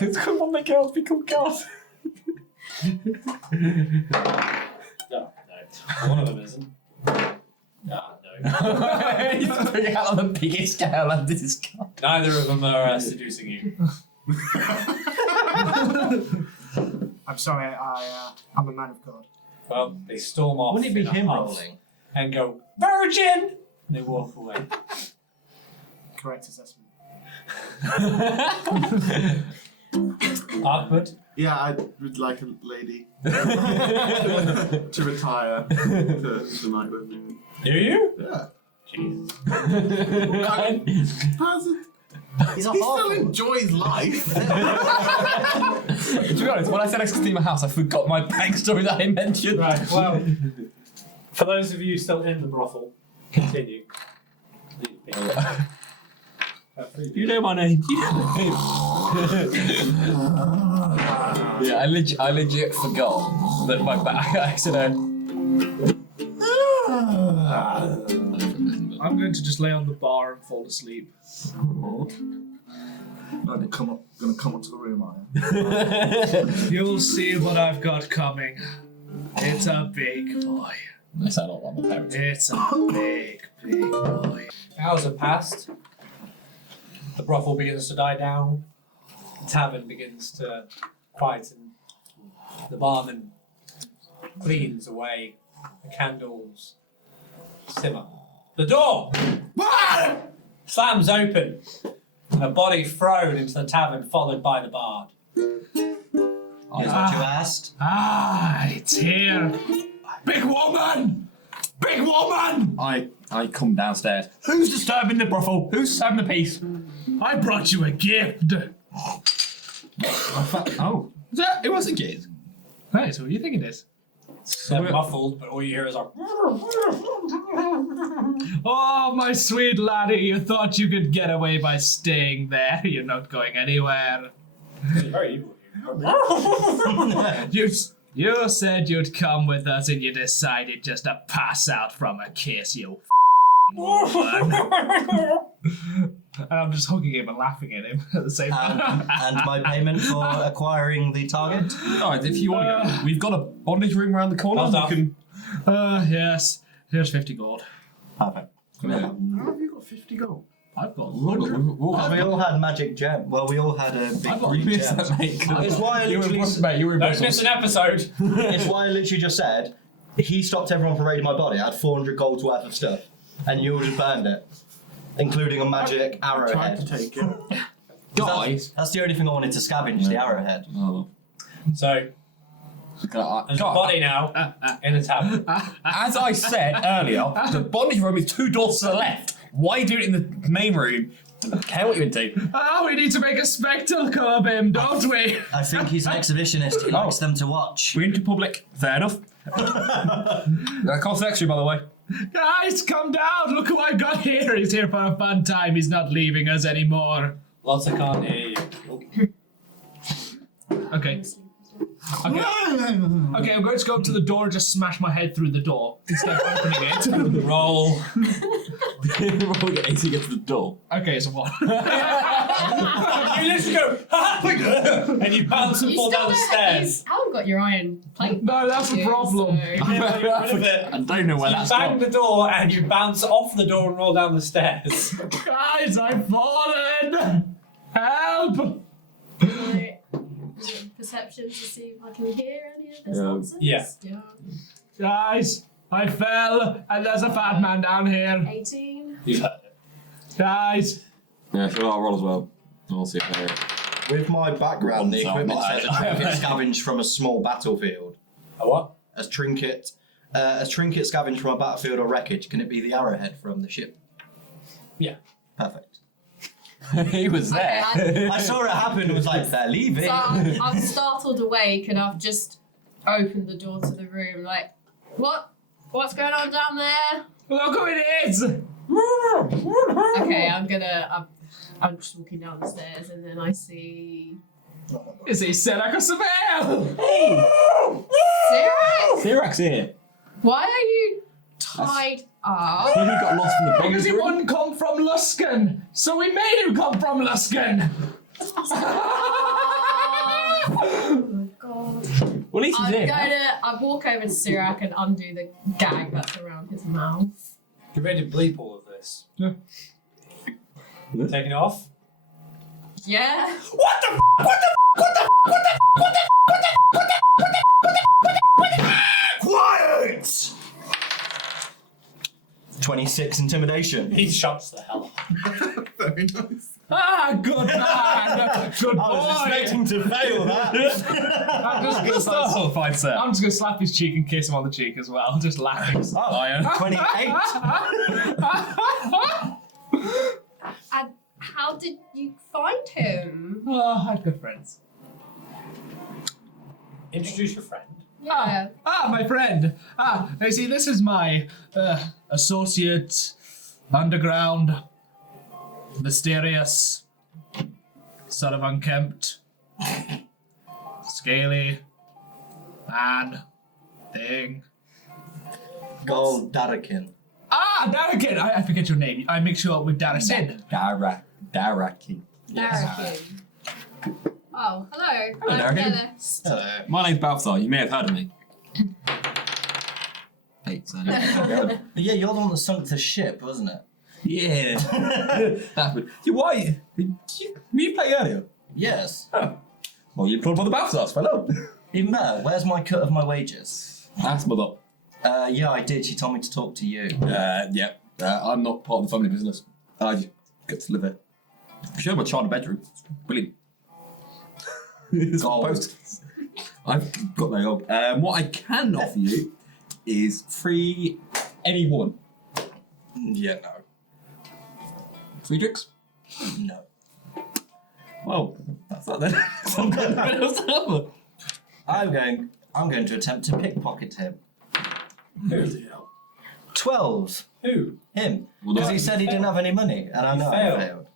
It's good when the girls become gods. No. One of them isn't. No. He's putting out on the biggest scale and this is god. Neither of them are seducing you. I'm sorry. I'm a man of God. Well, they storm off. Wouldn't it be in a him huff rolling? And go, Virgin! And they walk away. Correct assessment. Ark-Mud? Yeah, I would like a lady to retire to night with me. Do you? Yeah. Jesus. He's a He still half. enjoys life. To be honest, when I said I could steam a house, I forgot my backstory that I mentioned. Right, well, for those of you still in the brothel, continue. You know my name. Yeah, I legit forgot that my back accident. I'm going to just lay on the bar and fall asleep. Gonna come up to the room, are you? You'll see what I've got coming. It's a big boy. Unless I don't want my parents. It's a big Hours have passed. The brothel begins to die down. The tavern begins to quieten. The barman cleans away. The candles simmer. The door slams open, and a body thrown into the tavern, followed by the bard. Is what you asked? It's here. Big woman! Big woman! I come downstairs. Who's disturbing the brothel? Who's disturbing the peace? I brought you a gift. Oh. It was a gift. Hey, so what do you think it is? They're muffled, but all you hear is like... Oh, my sweet laddie, you thought you could get away by staying there. You're not going anywhere. Very evil of you. You said you'd come with us and you decided just to pass out from a kiss, you woman. And I'm just hugging him and laughing at him at the same time. And my payment for acquiring the target? No, if you want to go, we've got a bondage room around the corner. Balthazar. You can... Yes. Here's 50 gold. Perfect. Yeah. How have you got 50 gold? I've got We all had magic gem. Well, we all had a big green You missed gem. that, mate. It's why I You were literally. in mate, you were in Don't Brussels. miss an episode. It's why I literally just said he stopped everyone from raiding my body. I had 400 gold's worth of stuff, and you all just burned it, including a magic Tried to arrowhead. take it. Guys. That's the only thing I wanted to scavenge, the arrowhead. Oh. So, there's a body now in the tavern. As I said earlier, the bondage room is 2 doors to the left. Why do it in the main room? I don't care what you're into. Oh, we need to make a spectacle of him, don't we? I think he's an exhibitionist. He likes them to watch. We're into public. Fair enough. That costs extra, by the way. Guys, come down. Look who I got here. He's here for a fun time. He's not leaving us anymore. Lots of can't hear you. Okay. Okay, I'm going to go up to the door and just smash my head through the door instead of opening it. Roll. Roll your AC to get to the door. Okay, so what? You literally go, ha! And you bounce and fall down the stairs. You haven't got your iron plate. No, that's the problem. You get rid of it. I don't know where You that's bang gone. the door and you bounce off the door and roll down the stairs. Guys, I've fallen! Help! Right. Perception to see if I can hear any of this nonsense. Yeah. Guys, I fell and there's a fat man down here. 18. You've heard it. Guys. Yeah, sure, I'll roll as well. I'll see if I hear it. With my background, the So equipment am I. says a trinket scavenged from a small battlefield. A what? As trinket scavenged from a battlefield or wreckage, can it be the arrowhead from the ship? Yeah. Perfect. He was there. Okay, I saw it happen and was like, they're leaving. So I'm startled awake and I've just opened the door to the room. Like, what's going on down there? Look who it is! Okay, I'm just walking down the stairs and then I see Is he Sirak of Suvalle? Sirak. Sirak's here. Why are you tied up? He got lost in the Because bondage he room. wouldn't come from Luskan, so we made him come from Luskan. Oh my god. Well, at least he's here. I walk over to Sirak and undo the gag that's around his mouth. Get ready to bleep all of this. Yeah. Taking it off? Yeah. Quiet! 26 intimidation. He shuts the hell up. Very nice. Ah, good man! Good boy! I was expecting to fail that. Fine, sir. I'm just gonna slap his cheek and kiss him on the cheek as well, just laughing. Lion. 28. And how did you find him? Oh, I had good friends. Introduce your friend. Yeah. My friend. You see, this is my associate, underground, mysterious, sort of unkempt, scaly, man, thing. Gaul Darakin. Darakin! I forget your name. I make sure with Darakin. Darakin. Darakin. Oh, hello. Hello, I'm Darakin. Gellest. Hello. My name's Balthazar. You may have heard of me. mate. So yeah. Yeah, you're the one that sunk the ship, wasn't it? Yeah. That's good. Why? You play earlier? Yes. Oh. Well, you pulled by the Balthazar, fellow. Even better, where's my cut of my wages? That's mother. Yeah, I did. She told me to talk to you. Yeah. I'm not part of the family business. I just get to live here. Showed my child a bedroom. It's brilliant. It's Gold. I've got no gold. What I can offer you is free any woman. Yeah, no. Free drinks? No. Well, that's that then. What else to offer? I'm going to attempt to pickpocket him. Who? 12. Who? Him. Well, Because that- he said he didn't have any money, and I know I failed. failed.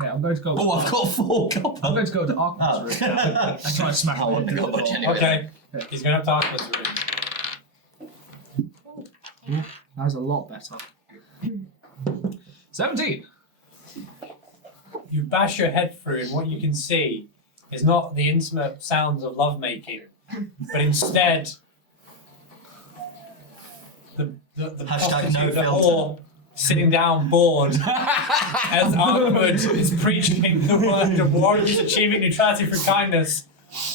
Okay, I'm going to go. Oh, I've got 4 copper. I'm going to go to Ark-Mud's room now and try and smack I him wouldn't through have the got much door. anyway. Okay. He's going to have to ask us to read. That was a lot better. 17. You bash your head through, and what you can see is not the intimate sounds of lovemaking, but instead the Hashtag no prostitute, the filter. whore, sitting down bored as Ark-Mud is preaching the word of warriors achieving neutrality for kindness,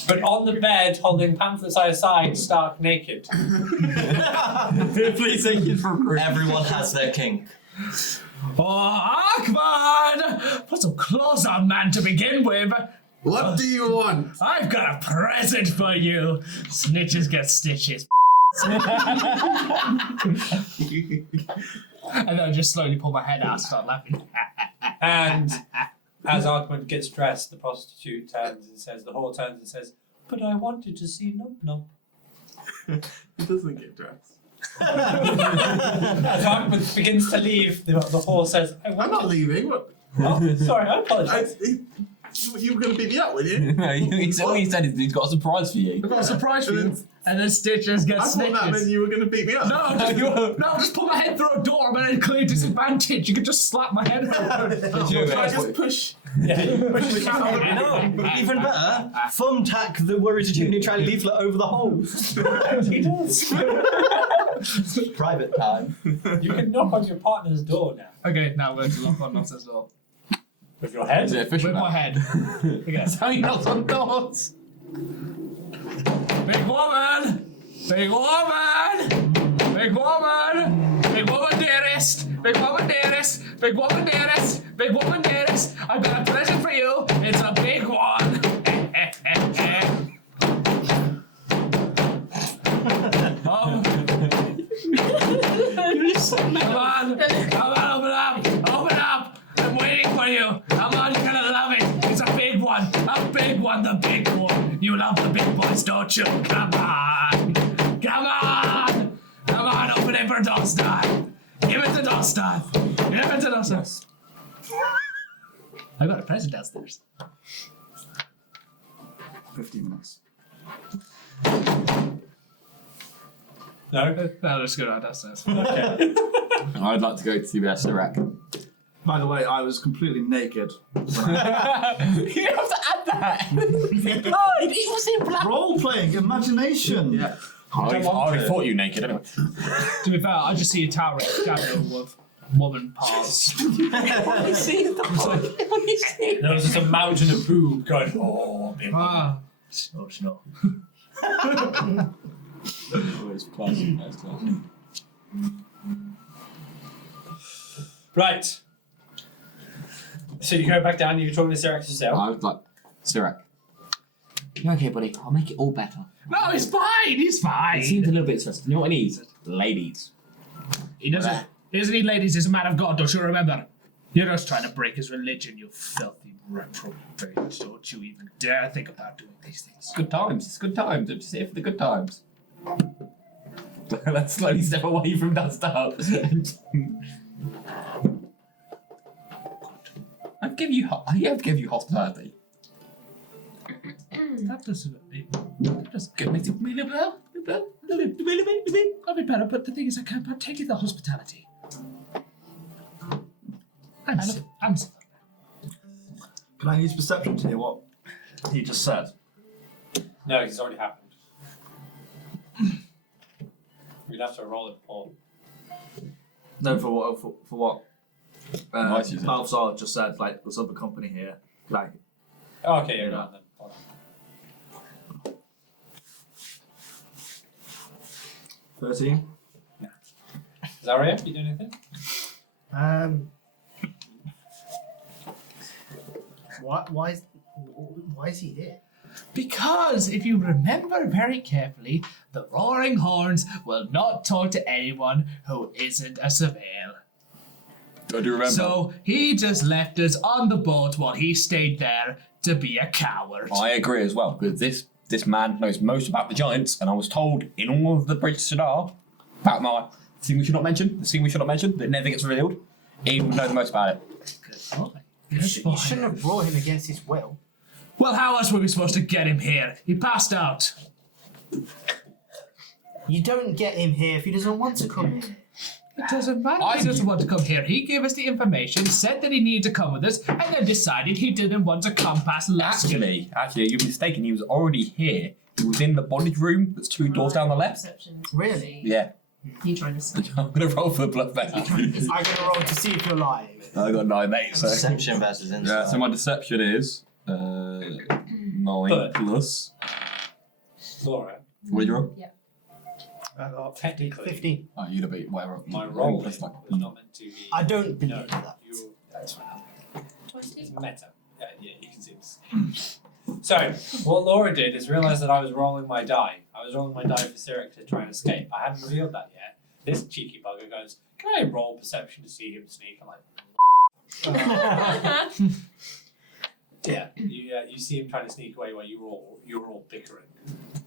but on the bed holding pamphlets by his side, stark naked. Please take it from Chris. Everyone has their kink. Oh, Ark-Mud! Put some clothes on, man, to begin with. What do you want? I've got a present for you. Snitches get stitches. And then I just slowly pull my head out and start laughing. And as Ark-Mud gets dressed, the prostitute turns and says, the whore turns and says, "But I wanted to see Nub Nub." He doesn't get dressed. As Ark-Mud begins to leave, the whore says, I'm not leaving. What? Oh, sorry, I apologise. You were going to beat me up, were you? No, all he said is he's got a surprise for you. I've got a surprise for you. And then Stitches I gets thought that meant snitches. you were going to beat me up. No, just put my head through a door, but at a clear disadvantage. You could just slap my head over. Can I just push? Yeah, he pushes you out. No, even better, thumbtack the Warriors Achieving Neutrality leaflet over the hole. He does. Private time. You can knock on your partner's door now. Okay, now we're going to lock on Lotta's door. With your head? Is it official With now? my head. Okay. That's how he knocks on doors. Big woman! Big woman! Big woman! Big woman dearest! Big woman dearest! Big woman dearest! Big woman dearest! I've got a present for you! It's a big one! Come on, open up! Open up! I'm waiting for you! Come on, you're gonna love it! It's a big one! A big one, the big one! You love the big boys, don't you? Come on! Come on! Come on, open it for Dosdarth! Give it to Dosdarth! Give it to Dosdarth! I got a present downstairs. 15 minutes. No? No, let's go downstairs. Okay. I'd like to go to see the Sirak. By the way, I was completely naked. When I... You have to add that. It was in black. Role playing, imagination. Yeah. I already thought you naked anyway. To be fair, I just see a towering shadow of woman parts. There was just a mountain of boob going, oh, big one. Ah. Oh, sure. It's classy. That's classy. Right. So you go back down, you're talking to Sirak yourself. I was like, Sirak. Okay, buddy, I'll make it all better. No, he's fine. He's fine. It seems a little bit stressed. You know what I need? Ladies. He doesn't need ladies. He's a man of God. Don't you remember? You're just trying to break his religion, you filthy reprobate. Don't you even dare think about doing these things. Good times. It's good times. I'm just here for the good times. Let's slowly step away from that stuff. I have to give you hospitality. That doesn't. Good, makes it me a little bit. I'll be better, but the thing is, I can't partake in the hospitality. I'm sorry. Can I use perception to hear what he just said? No, it's already happened. You'd have to roll it, Paul. No, for what Nice, you said. Balthazar just said, like, there's other company here. Like, Oh, okay, you're right then. Hold on. 13. Zalryia, you doing anything? Why is he here? Because if you remember very carefully, the Roaring Horns will not talk to anyone who isn't a Suvalle. I do remember. So he just left us on the boat while he stayed there to be a coward. I agree as well, because this man knows most about the giants, and I was told in all of the Bridge Sidar about my thing we should not mention, that never gets revealed. He would know the most about it. Good boy. You shouldn't have brought him against his will. Well, how else were we supposed to get him here? He passed out. You don't get him here if he doesn't want to come here. It doesn't matter. He doesn't want to come here. He gave us the information, said that he needed to come with us, and then decided he didn't want to come past Laskin. Actually, you're mistaken. He was already here. He was in the bondage room that's 2 doors down the left. Perception. Really? Yeah. You trying to speak? I'm going to roll for the blood bet. I'm going to roll to see if you're lying. I got 9, mate, so... Deception versus insight. Yeah, so my deception is... 9 plus... Laura, What did you roll? I got technically, 15. Oh, you'd have beat whatever. my roll That's was like- not meant to be. I don't believe No, that. that's fine. 20? It's meta. Yeah, you can see this. So, what Laura did is realise that I was rolling my die. I was rolling my die for Sirak to try and escape. I hadn't revealed that yet. This cheeky bugger goes, "Can I roll perception to see him sneak?" I'm like, "Yeah." You see him trying to sneak away while you were all bickering.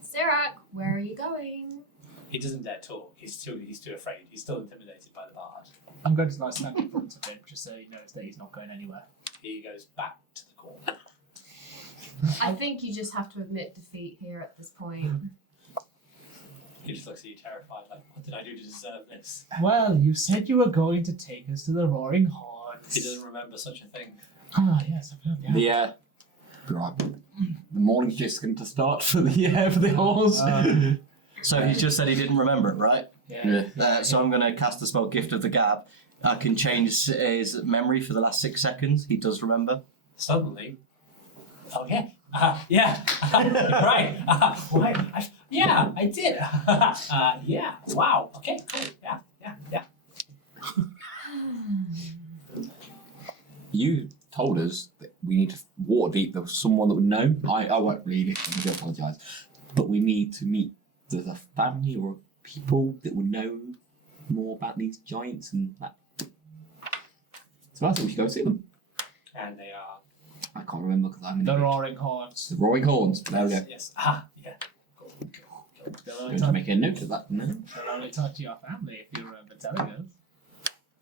Sirak, where are you going? He doesn't dare talk. He's too afraid. He's still intimidated by the bard. I'm going to stand in front of him just so he knows that he's not going anywhere. He goes back to the corner. I think you just have to admit defeat here at this point. He just looks at you terrified, like, "What did I do to deserve this?" Well, you said you were going to take us to the Roaring Horns. He doesn't remember such a thing. Ah, yes, I've heard that. Right. The morning's just going to start for the horse. So he's just said he didn't remember it, right? Yeah. So I'm going to cast the spell Gift of the Gab. I can change his memory for the last 6 seconds. He does remember. Suddenly, oh yeah, yeah, right, right, yeah, I did, yeah, wow, okay, cool, yeah. You told us that we need to Waterdeep. There was someone that would know. I won't read it. I do apologise. But we need to meet. There's a family or people that would know more about these giants and that. So I think we should go see them. And they are, I can't remember because I'm in The Roaring Horns. the Roaring Horns. There we go. yes, yeah. They'll Going only, to talk, make a note of that. No. they'll only talk to your family if you remember telling us.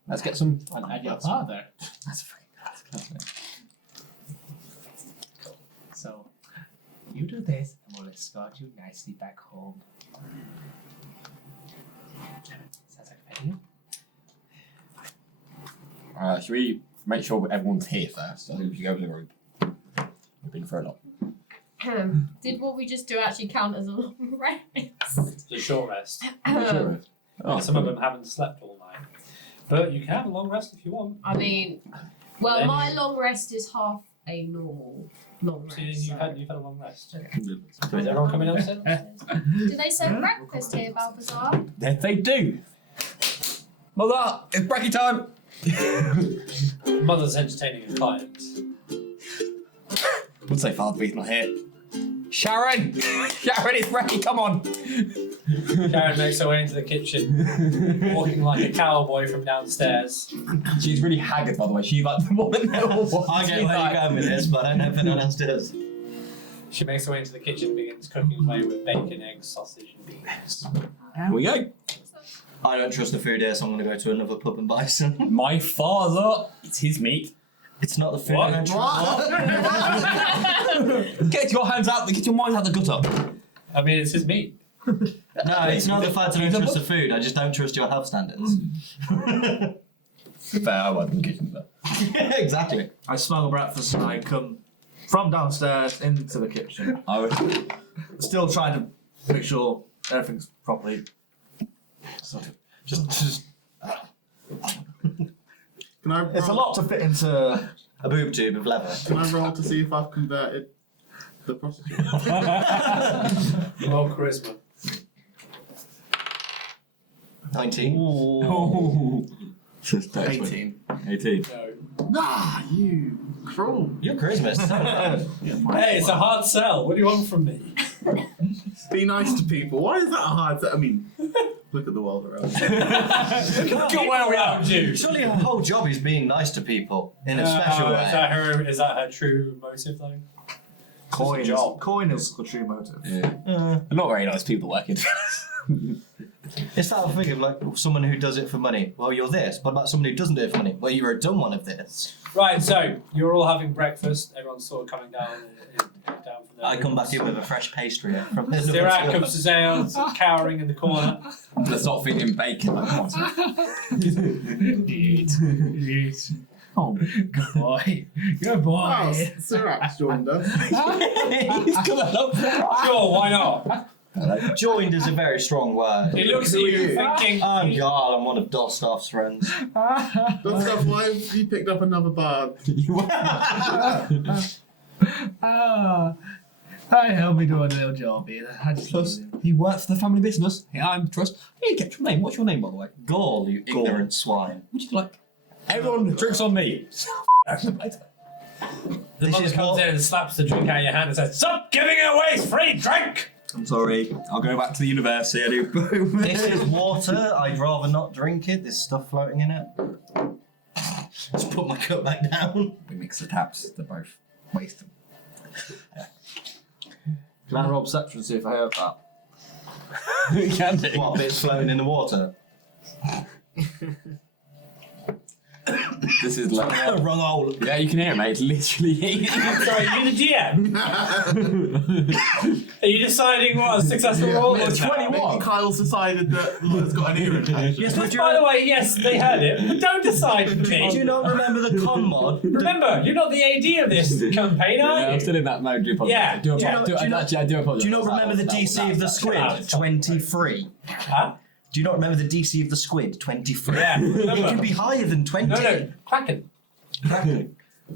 Let's get some. And your father. That's fucking good. So, you do this and we'll escort you nicely back home. Sounds like a good idea. Should we make sure that everyone's here first? I think we should go to the group. We've been through a lot. Did what we just do actually count as a long rest? The short rest. Sure. Oh, Some of them haven't slept all night, but you can have a long rest if you want. I mean, well, Then my you- long rest is half a normal long rest. So you've so- had a long rest. Okay. So is everyone coming downstairs? Do they serve breakfast here, Balthazar? Yes, they do. Mother, it's breaking time. Mother's entertaining a client. Would say Father B's not here. Sharon! Sharon, it's breaking, come on! Sharon makes her way into the kitchen, walking like a cowboy from downstairs. She's really haggard, by the way. She's like the woman that will I get where you're going with this, but I don't know if anyone else does. She makes her way into the kitchen and begins cooking away with bacon, eggs, sausage, and beans. Here we go. I don't trust the food here, so I'm going to go to another pub and buy some. My father, it's his meat. It's not the food What? I trust. Get your hands out, get your minds out the gutter. I mean, it's his meat. No, it's not the fact I don't trust the food, I just don't trust your health standards. Fair, I wasn't in the kitchen, but. Exactly. I smell breakfast and I come from downstairs into the kitchen. I would. Still trying to make sure everything's properly Just Can I It's a roll- lot to fit into. a boob tube of leather. Can I roll to see if I've converted the prostitute? Roll charisma. 19. Oh. 18. 18. No. Ah, you cruel. Your charisma is Hey, it's a hard sell. What do you want from me? Be nice to people. Why is that a hard set? I mean, look at the world around you. Look at where around you. Surely her whole job is being nice to people in a special way. Is that her true motive though? Coin It's is, a job. coin is the true motive. They're not very nice people working. It's that thing of like someone who does it for money. Well, you're this. What about someone who doesn't do it for money? Well, you're a dumb one of this. Right, so you're all having breakfast. Everyone's sort of coming down from their I come back rooms. in with a fresh pastry from the Sirak of Suvalle cowering in the corner. Let's not feed him bacon. Eat. Oh, good boy. Good boy. Wow, Sirak's joined us. He's coming up. Sure, why not? Joined is a very strong word. He looks at you thinking. I'm Gaul. I'm one of Dosdarth's friends. Dosdarth, why have you picked up another bard? I help me do a little job here. I just Plus, need him. he works for the family business. Yeah, I'm trust. Hey, get your name. What's your name, by the way? Gaul, you Gaul. ignorant swine. Would you like? Everyone drinks on me. The This mother is comes what- in and slaps the drink out of your hand and says, "Stop giving it away! It's free drink!" I'm sorry. I'll go back to the university. I do. This is water. I'd rather not drink it. There's stuff floating in it. Just put my cup back down. We mix the taps. They're both wasted. Can I roll perception to see if I heard that? You can do. What bits floating in the water? This is like. Wrong hole. Yeah, you can hear it, mate. It's literally. Sorry, you the DM? Are you deciding what a successful roll is? now? Maybe Kyle's decided that Lotta's got an ear infection. Yes, Just by the way, yes, they heard it, but don't decide for Do me. you not remember the con mod? Remember, you're not the AD of this campaign, are I'm you? still in that mode. Do apologize. Yeah, Do yeah. apologize. I do apologize. Do you not remember the DC of the squid? 23. Huh? Do you not remember the DC of the squid? 23. Yeah, It can remember. be higher than 20. No, Kracken.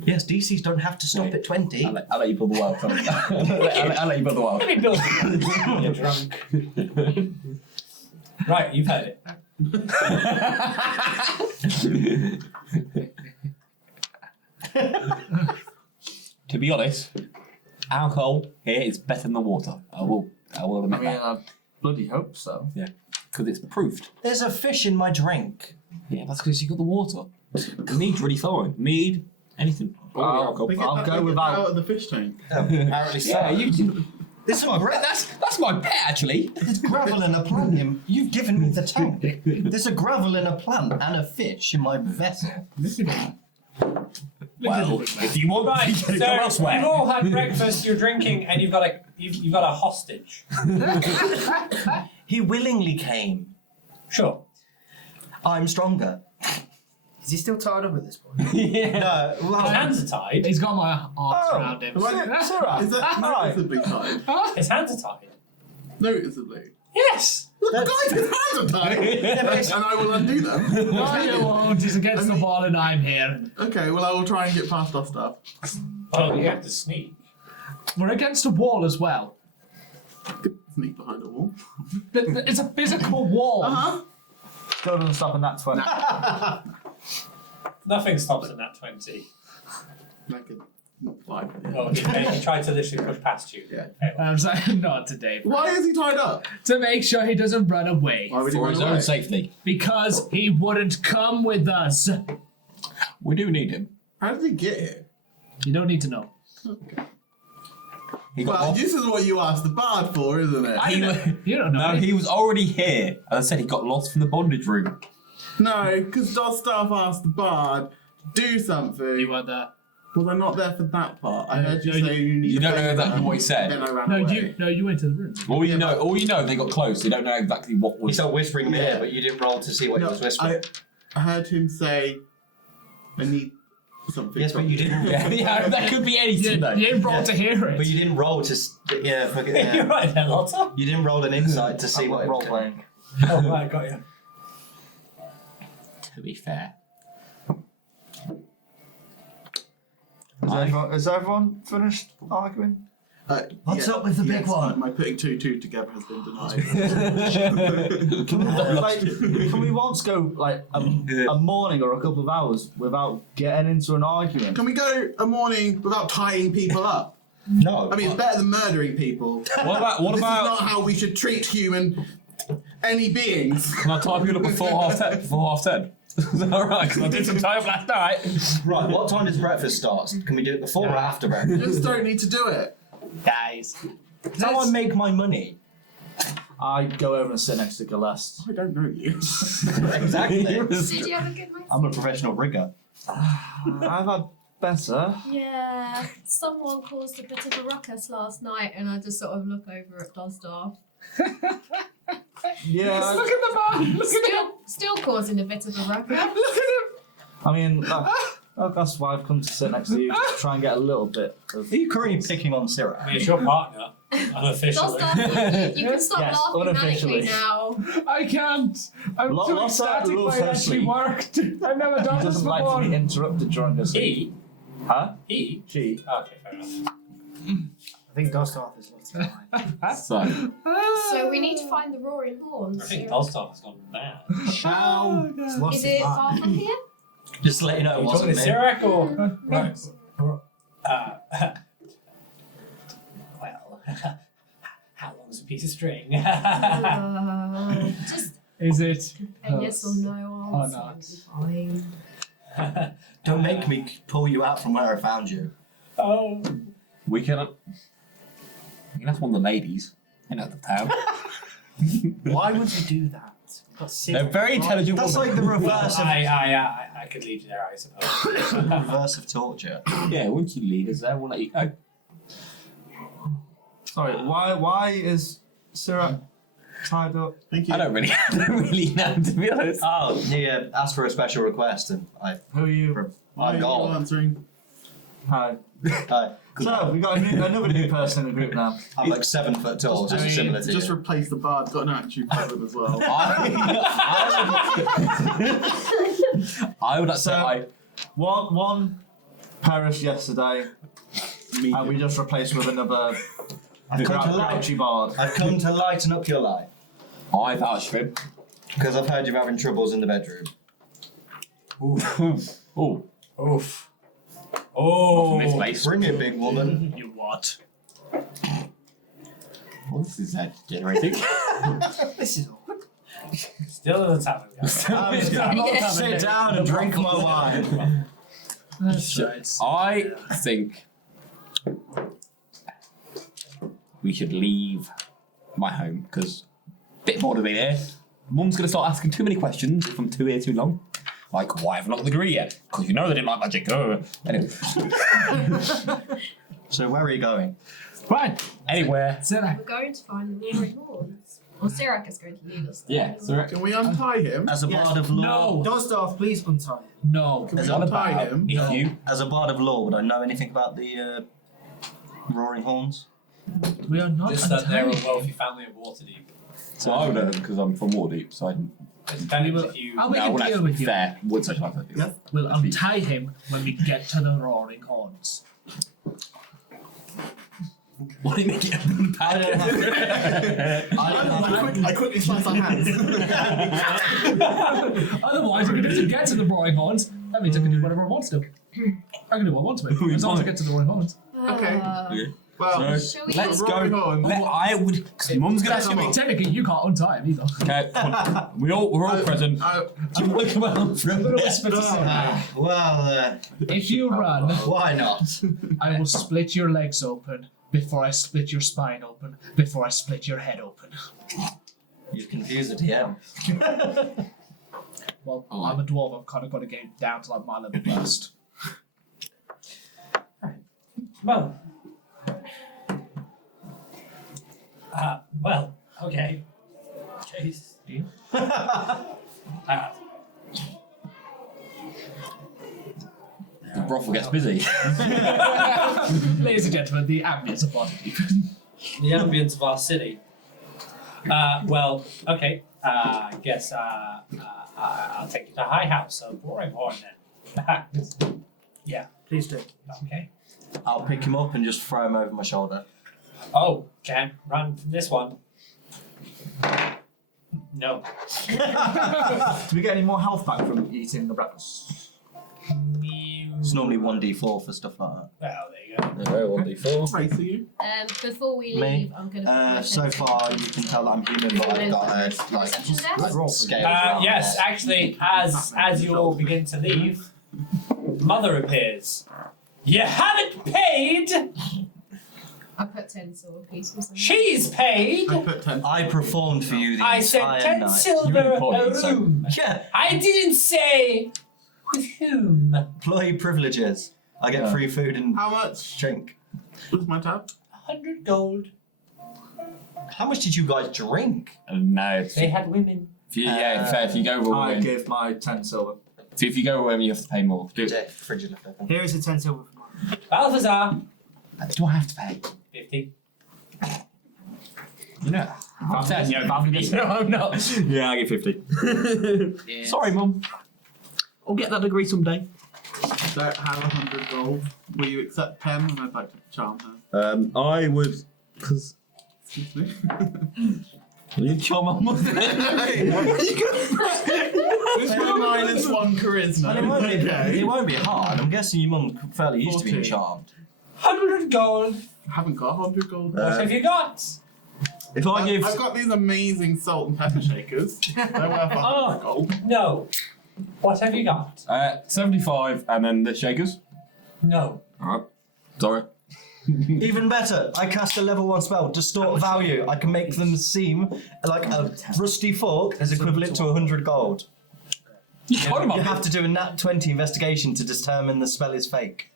Yes, DCs don't have to stop at 20. I'll let you pull the wild card. I'll let you pull the wild Let me build it. You're drunk. Right, you've heard it. To be honest, alcohol here is better than the water. I will I admit mean, that. I bloody hope so. Because it's proved. There's a fish in my drink. Yeah, that's because you got the water. The mead's really fine. Mead, anything. All the alcohol. I'll go Out without. of the fish tank. Apparently so. Yeah, you. There's some That's my pet actually. There's gravel in a plant. You've given me the tank. There's a gravel in a plant and a fish in my vessel. Well, if you want, Right, you so can go elsewhere. you've all had breakfast, you're drinking, and you've got a hostage. He willingly came. Sure. I'm stronger. Is he still tied up at this point? No, His well, hands are tied. He's got my arms around him. Is that noticeably tied? His hands are tied. Noticeably. Yes. Look, guys, his hands are tied! And I will undo them. No, you won't. He's against the wall and I'm here. Okay, well, I will try and get past our stuff. Oh, you have to sneak. We're against a wall as well. Sneak behind a wall. But it's a physical wall. Uh-huh. Still doesn't stop in that 20. Nothing stops in that 20. Like a 5. Oh, he tried to literally push past you. Yeah. I'm saying not today. Why is he tied up? To make sure he doesn't run away. Why would he For run his away? own safety. Because he wouldn't come with us. We do need him. How did he get here? You don't need to know. Okay. He got Well, lost. this is what you asked the bard for, isn't it? You don't know. No, he was already here. As I said, he got lost from the bondage room. No, because Dosdarth asked the bard to do something. You were there. Well, they're not there for that part. I heard you No, say you need You a don't know favour, exactly what he said. Then I ran No, away. you went to the room. All you know, they got close. You don't know exactly what he was. started whispering in my Yeah. ear, but you didn't roll to see what he No, was whispering. I heard him say, I need something. Yes, but you didn't. Yeah, that could be anything though. You didn't roll to hear it. But you didn't roll to. Yeah, fucking. You're Yeah. right there, Lotta. You didn't roll an insight to see I'm what not it role was. playing. Oh, right, got you. To be fair. Is everyone finished arguing? What's up with the big one? My putting 2 together has been denied. Can we once go like a morning or a couple of hours without getting into an argument? Can we go a morning without tying people up? No. I mean, it's better than murdering people. What This is about? not how we should treat any beings. Can I tie people up before half 10? Before half 10? Is that alright? Because I did some tie up last night. Right, what time does breakfast start? Can we do it before or after You breakfast? just don't need to do it. Guys. That's how I make my money. I go over and sit next to Gellest. I don't know you. Exactly. Did you have a good night? I'm a professional rigger. I've had better. Yeah, someone caused a bit of a ruckus last night, and I just sort of look over at Dosdarth. Yeah. Look at the man! Look at him! Still causing a bit of a ruckus. Look at him! I mean, that's why I've come to sit next to you, just to try and get a little bit of. Are you currently picking on I Sirak? mean, it's your partner, unofficially. Dosdarth, you can stop Yes, laughing unofficially. manically now. I can't! I'm Lotta too ecstatic loves by it her actually sleep. worked! I've never She done this doesn't like before! to be interrupted during her sleep. He? Huh? He? She. Okay, fair enough. I think Dosdarth is Lotta. So, So we need to find the roaring horns. I think Dosdarth has gone mad. Shall. He's lost Is his it mind. far from here? Just to let you know, Are it you talking wasn't to me. Sirak or? Right. Well, how long's a piece of string? Just is it? a yes or no Or answer. not. Will be fine. Don't make me pull you out from where I found you. Oh. We can ask one of the ladies in the town. Why would you do that? They're very intelligent That's women. like the reverse of I could lead you there, I suppose. reverse of torture. Yeah, once you lead us there, we'll let you go. Sorry, why is Sirak tied up? Thank you. I don't really know, to be honest. Oh, he asked for a special request, and Who are you? Why are I'm you Gaul. answering? Hi. Hi. So, we got another new person in the group now. I'm like 7 foot tall, so Just, similar to just you. replace the bard. Got an attitude problem as well. I would like to say One perished yesterday, and we just replaced with another I've come to grouchy bard. I've come to lighten up your life, I vouch for him. because I've heard you're having troubles in the bedroom. Oh, Oof. from Oh. this place. Bring it, big woman. You what? What is that generating? This is awkward. Still in the tavern, guys. I'm not Yeah. Sit down and drink my wine. That's right. I think we should leave my home because a bit bored of being here. Mum's gonna start asking too many questions if I'm here too long. Like, why have I not got the degree yet? Because you know they didn't like magic. Anyway. So where are you going? Fine. Anywhere. We're going to find the roaring horns. Or Sirak is going to lead us there. Yeah. So Can we untie him? As a bard of law, No! Dosdarth, please untie him. No. Can we it's not untie about him? if you. as a bard of law, would I know anything about the roaring horns? We are not Just that they're a untying. wealthy family of Waterdeep. So I would know because I'm from Waterdeep, so I can. It depends We will- if you. I'll make No, a well, deal that's with you. fair. Would socialise with you. Yeah. We'll untie him when we get to the roaring horns. Why didn't you get I don't have. I quickly slice our hands. Otherwise, if he doesn't get to the roaring horns, that means I can do whatever I want to do. I can do what I want to do, as long as I get to the roaring horns. Okay. Well, So Shall we let's just- go. roaring horns. I would. Cause Mum's gonna ask I mean, me. technically, you can't untie him either. Okay, come on. we're all present. Do you want to come out from there? Well, If you run, why not? I will split your legs open before I split your spine open, before I split your head open. You've confused the DM. Well, I'm a dwarf, I've kind of got to get down to like my level first. Well. Well, okay. Jeez. Deal? The brothel gets busy. Ladies and gentlemen, the ambience of Waterdeep. The ambience of our city. Well, okay. I guess I'll take you to High House of Roaringhorn then. Yeah. Please do. Okay. I'll pick him up and just throw him over my shoulder. Oh, can't run from this one. No. Do we get any more health back from eating the breakfast? It's normally 1d4 for stuff like that. Well, there you go. Very 1d4. Race are you? Before we Me? leave, I'm going to. So far, you can tell that I'm human, but I've got a Perception test? scale. Yes, actually, as you all begin to leave, Mother appears. You haven't paid! I put 10 silver pieces. She's paid! I put 10. I performed for you the I said entire 10 night. silver a room. Yeah, I didn't say with whom. employee privileges. I get free food and How much drink. was my tab? 100 gold. How much did you guys drink? No. They had women. If you, if you go with I women, give my 10 silver. if you go with women, you have to pay more. Do, Yeah, fridge left open. Here is the 10 silver for mine. Balthazar. do I have to pay? 50. You know, I'm saying, no, I'm not. Yeah, I get 50. Sorry, Mum. I'll get that degree someday. Don't have 100 gold. Will you accept 10? And I'd like to charm her. I would, because Excuse me. you charm my mum. This is -1 charisma. And it won't be hard. I'm guessing your mum's fairly used to being 14. charmed. 100 gold. I haven't got 100 gold. What have you got? If I give, I've got these amazing salt and pepper shakers. They're worth 100 gold. No. What have you got? 75 and then the shakers. No. Alright. Sorry. Even better, I cast a level 1 spell, Distort Value. I can make them seem like a rusty fork is equivalent to 100 gold. You told him You have to do a nat 20 investigation to determine the spell is fake.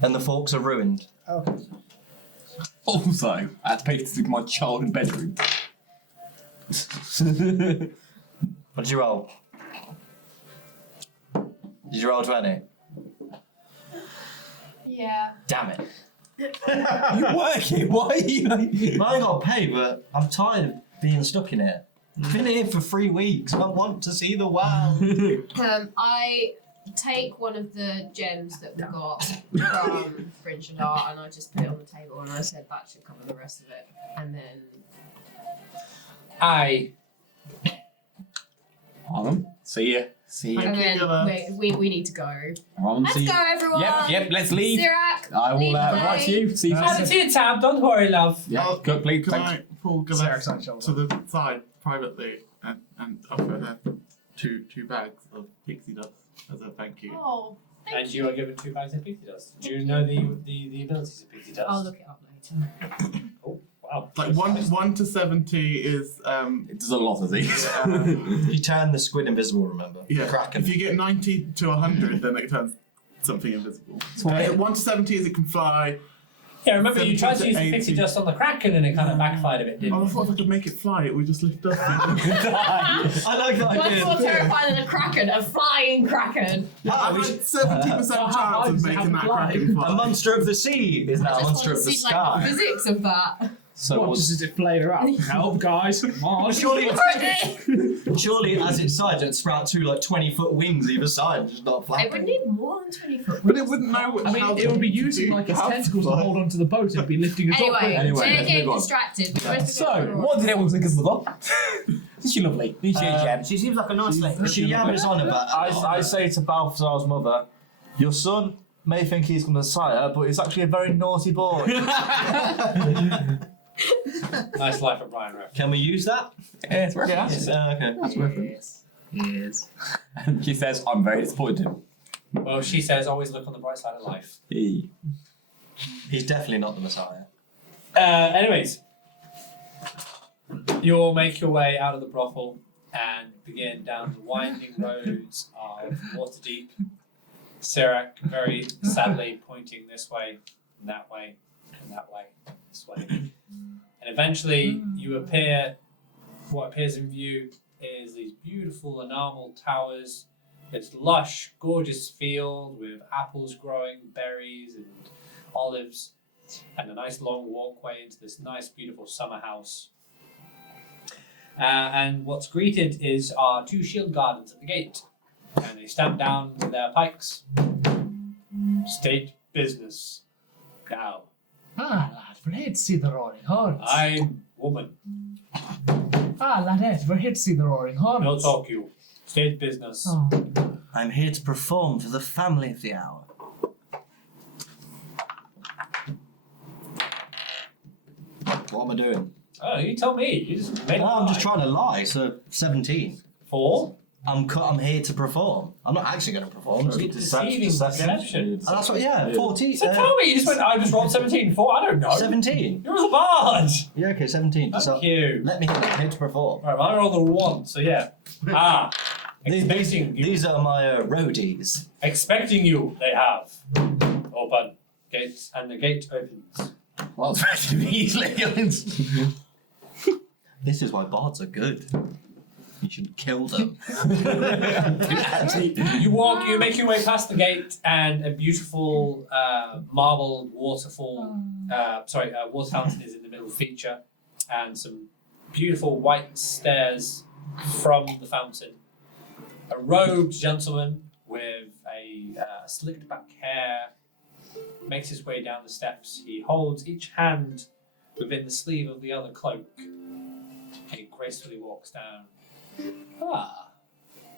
And the forks are ruined. Also, I had to pay to my child in bedroom. What did you roll? Did you roll 20? Yeah. Damn it. You're working. Why are you? I got paid, but I'm tired of being stuck in here. I've been here for 3 weeks. I want to see the world. I take one of the gems that we got from Fringe and Art and I just put it on the table and I said that should cover the rest of it. And then Hold see ya. See ya. and then we need to go. Ron, Let's see go, ya. everyone. Yep, let's leave. Sirak, I will lead the write to way. you. See you. Add it to your tab, don't worry, love. Yeah, go, please. Can Thanks. I pull Sirak's on Gellest shoulder. to the side privately and offer her two bags of pixie dust as a thank you? Oh, thank And you are given 2 bags of pixie dust. Do you know the abilities of pixie dust? I'll look it up later. Oh, wow. Like 1 to 70 is It does a lot of these. You turn the squid invisible, remember? yeah. Kracken. If you get 90 to 100, then it turns something invisible. Right. 1 to 70 is it can fly. Yeah, remember you tried to use the 70 pixie dust on the Kraken and it kind of backfired a bit, didn't Oh, I it? thought if I could make it fly, it would just lift up. I like that What's idea. more terrifying than a Kraken? A flying Kraken! I've had 70% chance of making that Kraken A fly. monster of the sea is now a I just monster want of to the see like the sky. physics of that. So What, what's just as it flare up? Help, guys, come on. Surely, surely, as it sides, it'd sprout 2 like 20-foot wings either side, just not It would flapping. need more than 20 foot. But it wouldn't know I mean, it would be using like its tentacles to hold onto the boat. It'd be lifting us up. Anyway, Anyway, we're let's getting move on. distracted. We're supposed to So, go to the what did everyone think of Mother? Is she lovely? Is she a gem? She seems like a nice lady. She yammers on about I say to Balthazar's mother, your son may think he's the Messiah, but he's actually a very naughty boy. Nice life of Brian Rowe. Can we use that? Yeah, it's worth Yeah. it. Okay. That's worth it. Yes. And she says, I'm very disappointed. Well, she says always look on the bright side of life. He's definitely not the Messiah. Anyways, you all make your way out of the brothel and begin down the winding roads of Waterdeep. Sirak very sadly pointing this way, and that way, and that way, and this way. And eventually you appear, what appears in view is these beautiful enamel towers, this lush, gorgeous field with apples growing, berries and olives, and a nice long walkway into this nice, beautiful summer house. And what's greeted is our 2 shield guardians at the gate. And they stamp down with their pikes. State business. Now. Ah, lad, we're here to see the Roaring Horns. I'm woman. Ah, ladette, we're here to see the Roaring Horns. No talk you. State business. Oh. I'm here to perform for the family of the hour. What am I doing? Oh, you tell me. You just made I'm just trying to lie, so 17. 4? I'm here to perform. I'm not actually going to perform. Deceiving, deception. Oh, that's what, yeah, 14. So tell me, you just went, I just rolled 17. 4? I don't know. 17. You're the bard. Yeah, okay, 17. Thank So you. let me hear it. I'm here to perform. Right, well, I rolled a 1, so yeah. Expecting you. These are my roadies. Expecting you, they have. Open. Gates, and the gate opens. Well, it's relatively easily. This is why bards are good. You should kill them. You make your way past the gate, and a beautiful marble waterfall, water fountain is in the middle feature, and some beautiful white stairs from the fountain. A robed gentleman with a slicked back hair makes his way down the steps. He holds each hand within the sleeve of the other cloak. He gracefully walks down. Ah,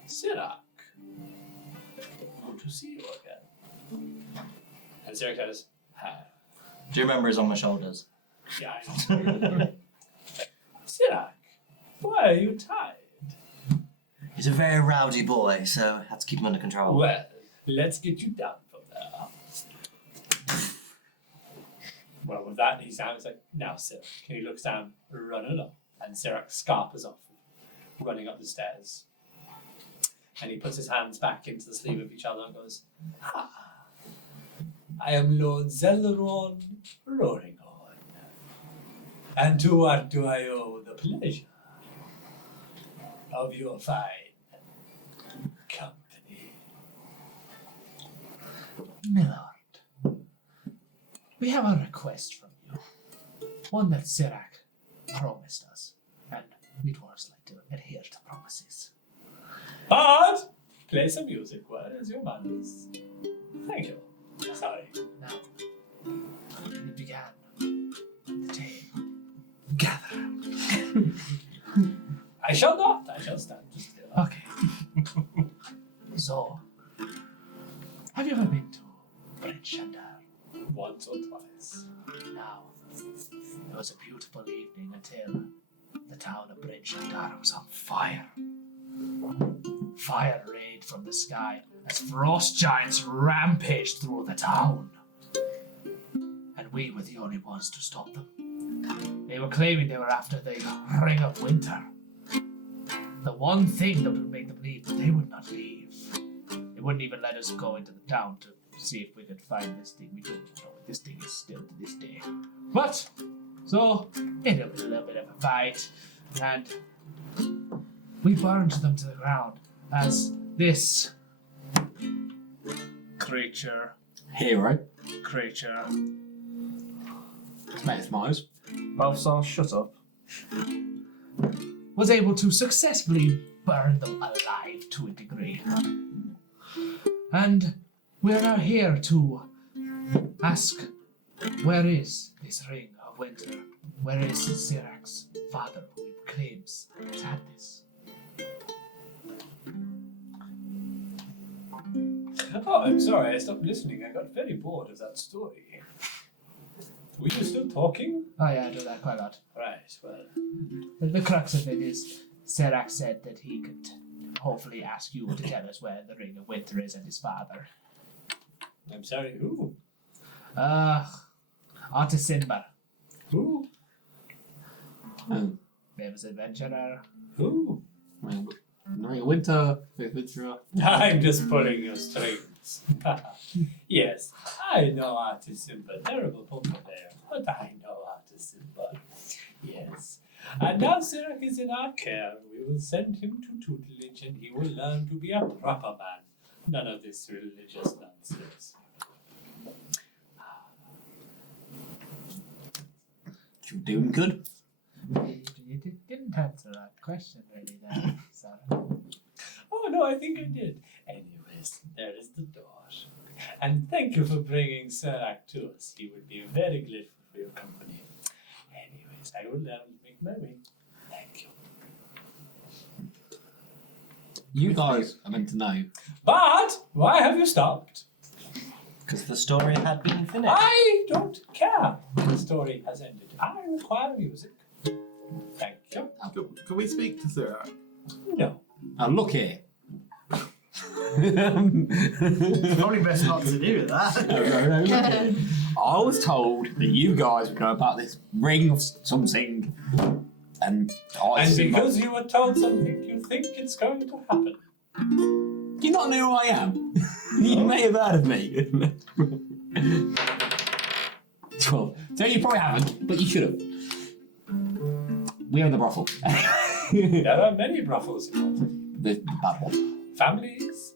Sirak. Good to see you again. And Sirak says, "Hi." Do you remember he's on my shoulders? Yeah, I know. Sirak, why are you tired? He's a very rowdy boy, so I have to keep him under control. Well, let's get you down from there. Well, with that, he sounds like, now, Sirak. And he looks down, run along. And Sirak scarpers off, running up the stairs. And he puts his hands back into the sleeve of each other and goes, I am Lord Zelleron Roaringhorn. And to what do I owe the pleasure of your fine company? Milord, we have a request from you. One that Sirak promised us, and we dwarves like to adhere to promises. Bard, play some music. What is your manners? Thank you. Sorry. Now, it began. The tale. Gather. I shall not. I shall stand still. Okay. So, have you ever been to Bryn Shandar? Once or twice. Now, it was a beautiful evening until the town of Bryn Shandar was on fire. Fire rained from the sky as frost giants rampaged through the town. And we were the only ones to stop them. They were claiming they were after the Ring of Winter. The one thing that would make them leave, but they would not leave. They wouldn't even let us go into the town to see if we could find this thing. We don't know if this thing is still to this day. But, so, it was a little bit of a fight, and we burned them to the ground as this creature, Mate, Mars. Balthazar, shut up. was able to successfully burn them alive to a degree. And we're now here to ask, where is this Ring of Winter? Where is Sirak's father, who claims has had this? Oh, I'm sorry. I stopped listening. I got very bored of that story. Were you still talking? Oh yeah, I do that quite a lot. Right, well. But the crux of it is, Sirak said that he could hopefully ask you to tell us where the Ring of Winter is and his father. I'm sorry, who? Artis Sinbar. Who? Famous adventurer. Who? No, winter. I'm just pulling your strings. Yes, I know Artis Simba. Terrible poker player, but I know Artis Simba. Yes. And now Sirak is in our care. We will send him to tutelage and he will learn to be a proper man. None of this religious nonsense. You doing good? You didn't answer that question really there, Sarah. Oh no, I think I did. Anyways, there is the door. And thank you for bringing Sirak to us. He would be very grateful for your company. Anyways, I will make my way. Thank you. You guys are meant to know. But why have you stopped? Because the story had been finished. I don't care. The story has ended. I require music. Thank you. Can we speak to Sirak? No. Now look here. Probably best not to do that. I was told that you guys would know about this ring of something, and because you were told something, you think it's going to happen. Do you not know who I am? You may have heard of me. Well, so you probably haven't, but you should have. We own the brothel. There are many brothels in Waterdeep. The bad one. Families.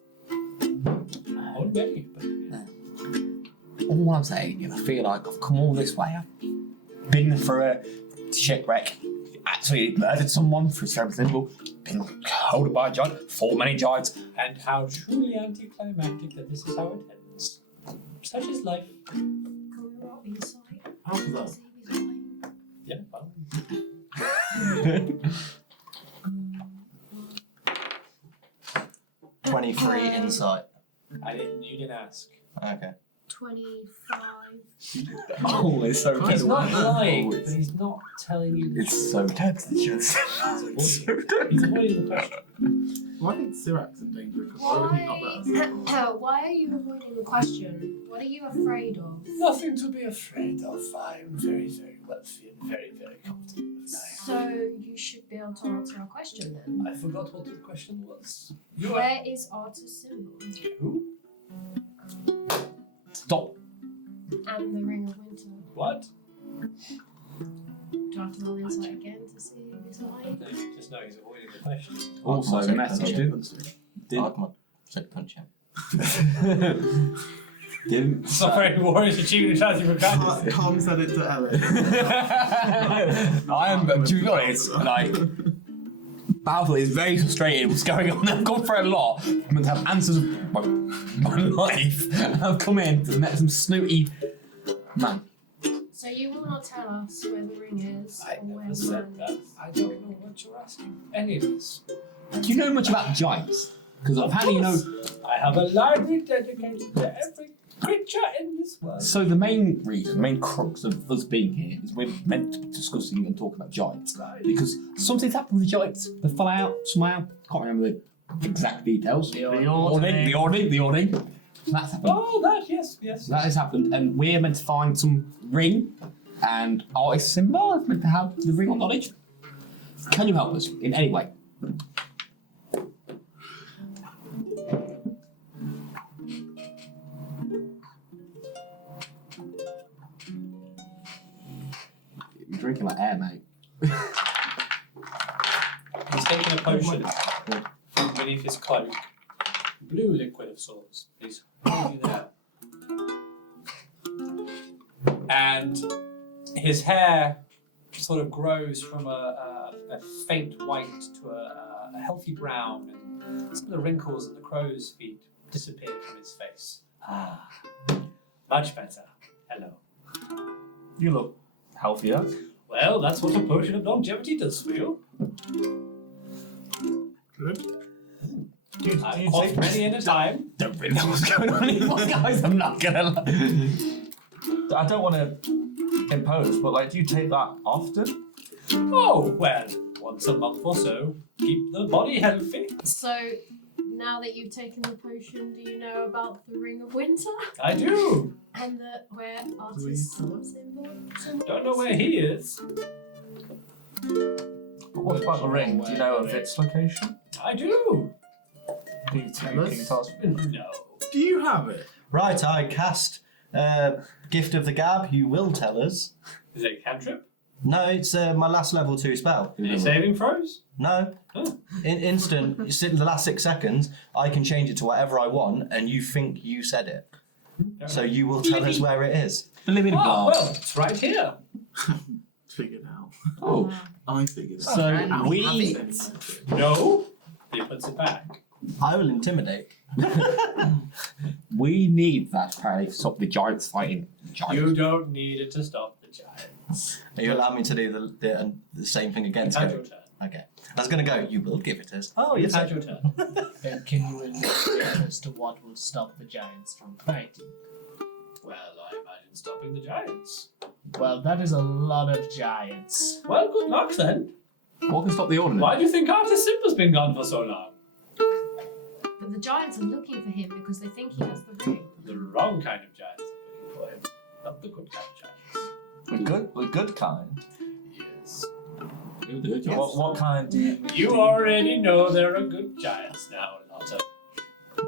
Not many, but All I'm saying is I feel like I've come all this way. I've been for a shipwreck, actually murdered someone for something simple, been held by a giant, fought many giants. and how truly anticlimactic that this is how it ends. Such is life. How was that? Yeah, well. 23 insight. You didn't ask. Okay. 25. Oh, it's so He's not lying, Oh, but he's not telling you the it's so pretentious. He's avoiding the question. Well, I think Sirak's in danger because why would he not let us? Why are you avoiding the question? What are you afraid of? Nothing to be afraid of. I'm very, very wealthy and very, very comfortable with life. So you should be able to answer our question then. I forgot what the question was. Where is Artus symbol? Who? Stop. And the Ring of Winter. What? Do I have to roll insight again to see if it's lying? No, you just know he's avoiding the question. Also, Ark-Mud message said didn't. Ark-Mud said punch him. Didn't. Sorry, Warriors achieving chance you forgot. Tom said it to Ellie. I am, to be honest, like, Balthazar is very frustrated what's going on. I've gone for a lot. I'm meant to have answers of my life. And I've come in and met some snooty man. So you will not tell us where the ring is I or where never the said man that. I don't know what you're asking. Anyways, Do you know much about giants? Because I've had, you know. I have a library dedicated to every creature in this world. So the main reason, the main crux of us being here is we're meant to be discussing and talking about giants. Right. Because something's happened with the giants. They fell out somehow. Can't remember the exact details. The Ordening. That's happened. Oh, that, yes. That has happened, and we're meant to find some ring and artist symbol is meant to have the ring of knowledge. Can you help us in any way? You're drinking like air, mate. He's taking a potion from beneath his cloak. Blue liquid of sorts. He's holding it there. And his hair sort of grows from a faint white to a healthy brown, and some of the wrinkles and the crow's feet disappear from his face. Ah, much better. Hello. You look healthier. Well, that's what a potion of longevity does for you. Good. I've quaffed many in a time. Don't really know what's going on anymore, guys. I'm not gonna lie. I don't want to impose, but like, do you take that often? Oh, well, once a month or so. Keep the body healthy. So now that you've taken the potion, do you know about the Ring of Winter? I do. And where Artus symbol? Don't know where he is. But what about the ring? Do you know of its location? I do. Can you tell us? No. Do you have it? Right, I cast Gift of the Gab. You will tell us. Is it a cantrip? No, it's my last level 2 spell. Any saving throws? No. Oh. In instant, in the last 6 seconds, I can change it to whatever I want, and you think you said it. So you will tell us where it is. Living Oh, well, it's right here. figured out. Oh, I figured so out. we No. He puts it back. I will intimidate. we need that apparently to stop the giants fighting giants. You don't need it to stop the giants. Are you allowing me to do the same thing again? It's had your turn. Okay. I was going to go, you will give it us. Oh, It's yes. had your turn. Then can you illustrate as to what will stop the giants from fighting? Well, I imagine stopping the giants. Well, that is a lot of giants. Well, good luck then. What can stop the Ordening? Why do you think Artis Simba's been gone for so long? But the giants are looking for him because they think he has the ring. The wrong kind of giants are looking for him. Not the good kind of giants. The good kind. Yes. What kind do you? You already know there are good giants now, Lotta.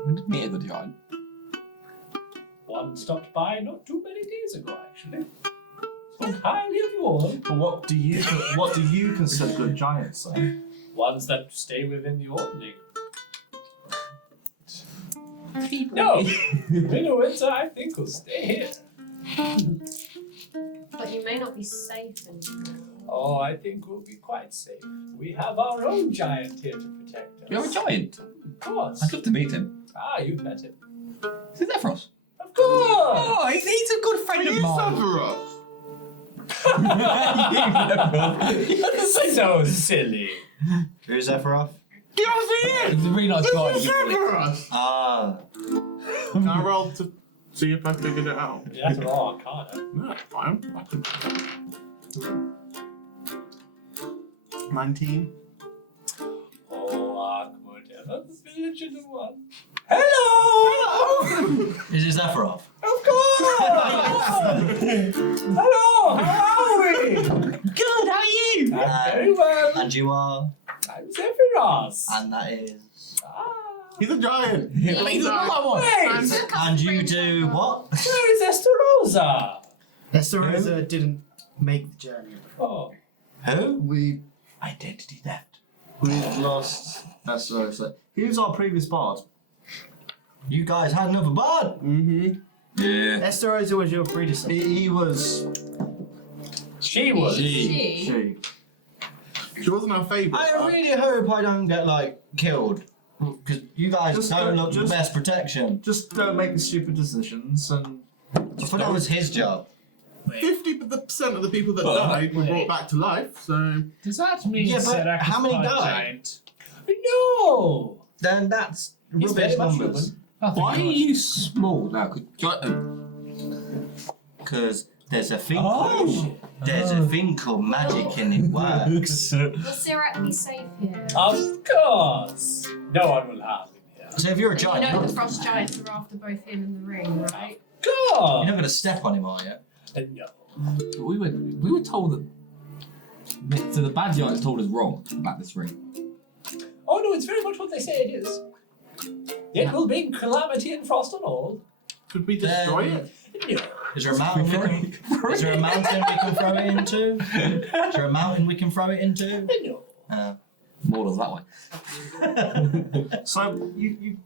We didn't meet a good giant. One stopped by not too many days ago, actually. Spoke highly of you all. But what do you consider good giants? Then? Ones that stay within the Ordening. No! Winter, I think, will stay here. But you may not be safe anymore. Oh, I think we'll be quite safe. We have our own giant here to protect us. You have a giant? Of course. I'd love to meet him. Ah, you've met him. Is it Zephiros? Of course! Oh, he's a good friend of mine. Zephyros. So silly. Who's Zephyros? Yes, he is. He's a really nice guy. It's Zephyros. Ah. Can I roll to see if I figured it out? You have to roll Arcana. No, it's fine. I can. 19. Oh, Ark-Mud, ever the legitimate one. Hello! Is it Zephyros? Of course! Hello, how are we? Good, how are you? I'm very well. And you are? I'm Zephyros. And that is? Ah. He's a giant. He's another one. Wait! And you do what? Where is Estarosa? Estarosa didn't make the journey. Oh. Who? We Identity theft. we've lost Estarosa. He was our previous bard. You guys had another bard? Mm-hmm. Yeah. Estarosa was your predecessor. He was She was. she. She wasn't our favourite. I really hope I don't get, killed. Because you guys Just don't look the just- best protection. Just don't make the stupid decisions and I thought that was his job. 50% of the people that But- died were brought back to life, so... Does that mean Yeah, but Sirak how many is not died? giant? No! Then that's He's rubbish very much numbers. Nothing Why are much. you small now? Because there's a thing Oh. called there's a thing called magic and it works. Will Sirak be safe here? Of course! No one will harm him here. So if you're a And giant, you know you're the frost giants are after both him and the ring, right? God! not going to step on him, are you? No. We were told that. So the bad giants told us wrong about this ring. Oh no, it's very much what they say it is. It will bring calamity and frost on all. Could we destroy Then- it? No. Is there a mountain is there a mountain we can throw it into? Is there a mountain we can throw it into? No. More does that way. So you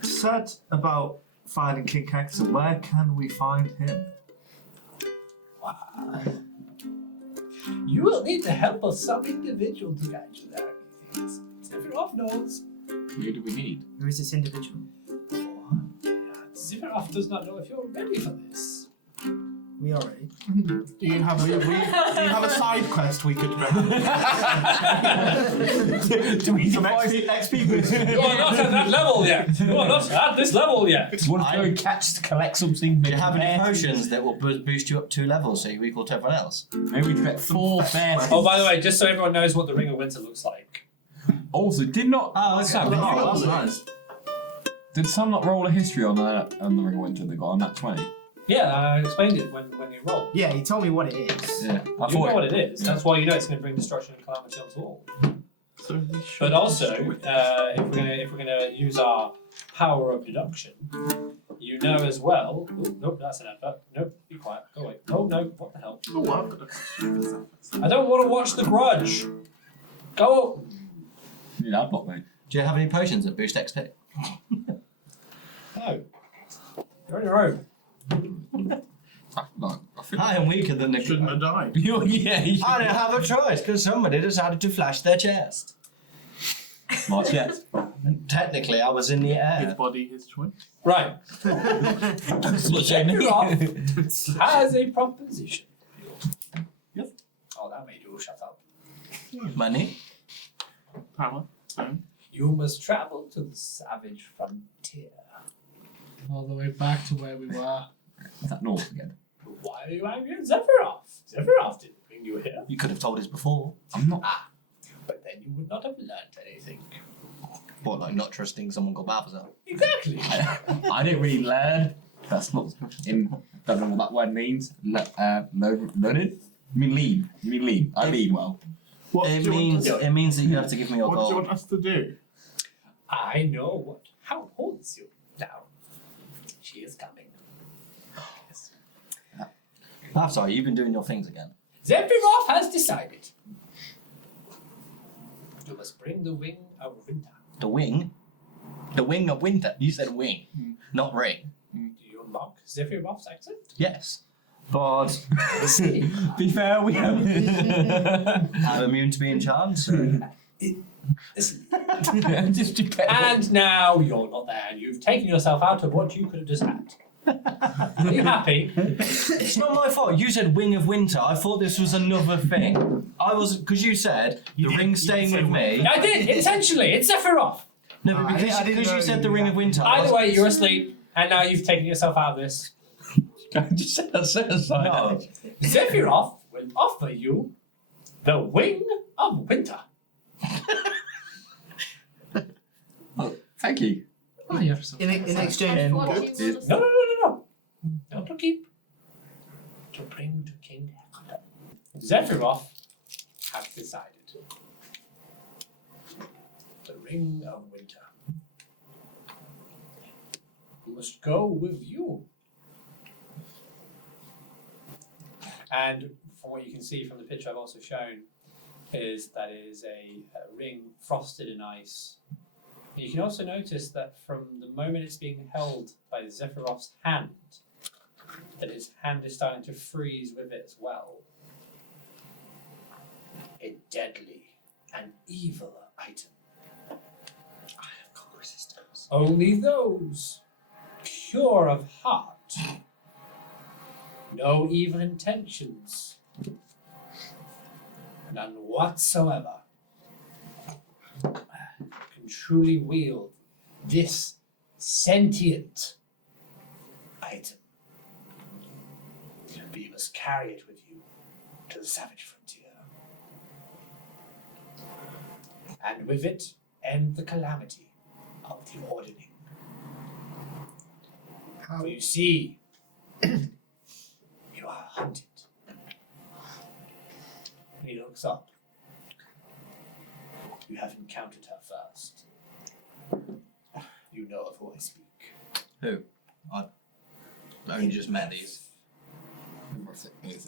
said about finding King Hekerton. Where can we find him? You will need the help of some individual to guide you there. Zephyros knows. Who do we need? Who is this individual? Zephyros does not know if you're ready for this. We are ready. Do you have a side quest we could Do we Some XP boost. You are not at that level yet. You are not at this level yet. Want to go and collect something? Do you have any potions that will boost you up 2 levels so you're equal to everyone else? Maybe we collect 4 fair. Oh, by the way, just so everyone knows what the Ring of Winter looks like. Also, did not. Oh, okay. Sam, Oh, that's nice. did some not roll a history on the Ring of Winter they got on that 20? Yeah, I explained it when you rolled. Yeah, he told me what it is. Yeah. I You know what it is. That's why you know it's going to bring destruction and calamity onto all. So we should But also, destroy it. if we're gonna use our power of deduction, you know as well. Oh, nope, that's an advert. Nope, be quiet. Go away. Oh no, what the hell? Oh, I've got a question for that. I don't want to watch The Grudge. Go. Yeah, that block, mate. Do you have any potions that boost XP? No. You're on your own. I I am weaker than the Shouldn't have died. Yeah, you I didn't have a choice because somebody decided to flash their chest. Not yet. Technically, I was in the His air. body, his choice. Right. Zephyros has a proposition. Yep. Oh, that made you shut up. Money? Power. Stone. You must travel to the savage frontier. All the way back to where we were. Is that north again? Why are you angry at Zephyros? Zephyros didn't bring you here. You could have told us before. I'm not. But then you would not have learnt anything. What, like not trusting someone called Balthazar? Exactly. I didn't really learn. That's not in. Don't know what that word means. Learned? You mean lead. You mean lead. I lead well. What do It you want means to do? it means that you have to give me your What do you gold. want us to do? I know how holds you now. She is coming. Yes. I'm sorry, you've been doing your things again. Zephyros has decided. You must bring the wing of winter. The wing? The wing of winter. You said wing, not ring. Do you mock Zephyros' accent? Yes. Bard. Be fair, we have. I'm immune to being charmed, so. Listen. Just depend. And now you're not there, and you've taken yourself out of what you could have just had. Are you happy? It's not my fault. You said wing of winter. I thought this was another thing. I was because you said the ring staying with me. I did, intentionally. It's Sephiroth. No, but because you said the ring of winter. I Either was- way, you're asleep, and now you've taken yourself out of this. Just set aside. No. Zephyros will offer you the wing of winter. Thank you. Oh, you have some. In exchange What for do you want us No, no, no, no, no. Not to keep. To bring to King Hekerton. Zephyros has decided. The ring of winter must go with you. And from what you can see from the picture I've also shown, is that it is a ring frosted in ice. You can also notice that from the moment it's being held by Zephyros' hand, that his hand is starting to freeze with it as well. A deadly and evil item. I have got resistance. Only those pure of heart, no evil intentions, none whatsoever, can truly wield this sentient item. But you must carry it with you to the savage frontier. And with it, end the calamity of the Ordening. For you see, you are hunted. And he looks up. You have encountered her first. You know of who I speak. Who? I only just met these.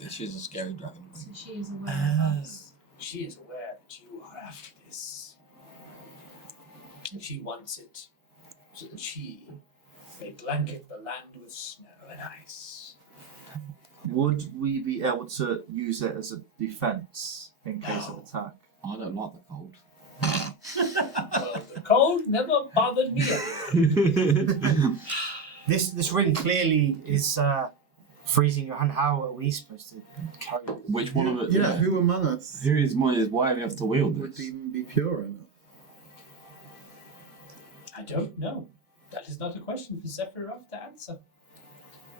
She's a scary dragon. So she is aware of us. She is aware that you are after this. And she wants it so that she may blanket the land with snow and ice. Would we be able to use it as a defense in case of attack? I don't like the cold. Well, the cold never bothered me anyway. this ring clearly is freezing your hand. How are we supposed to carry it? Which one of it? Yeah, who among us Who is why we have to wield would this? even be pure enough? I don't know. That is not a question for Zephyros to answer.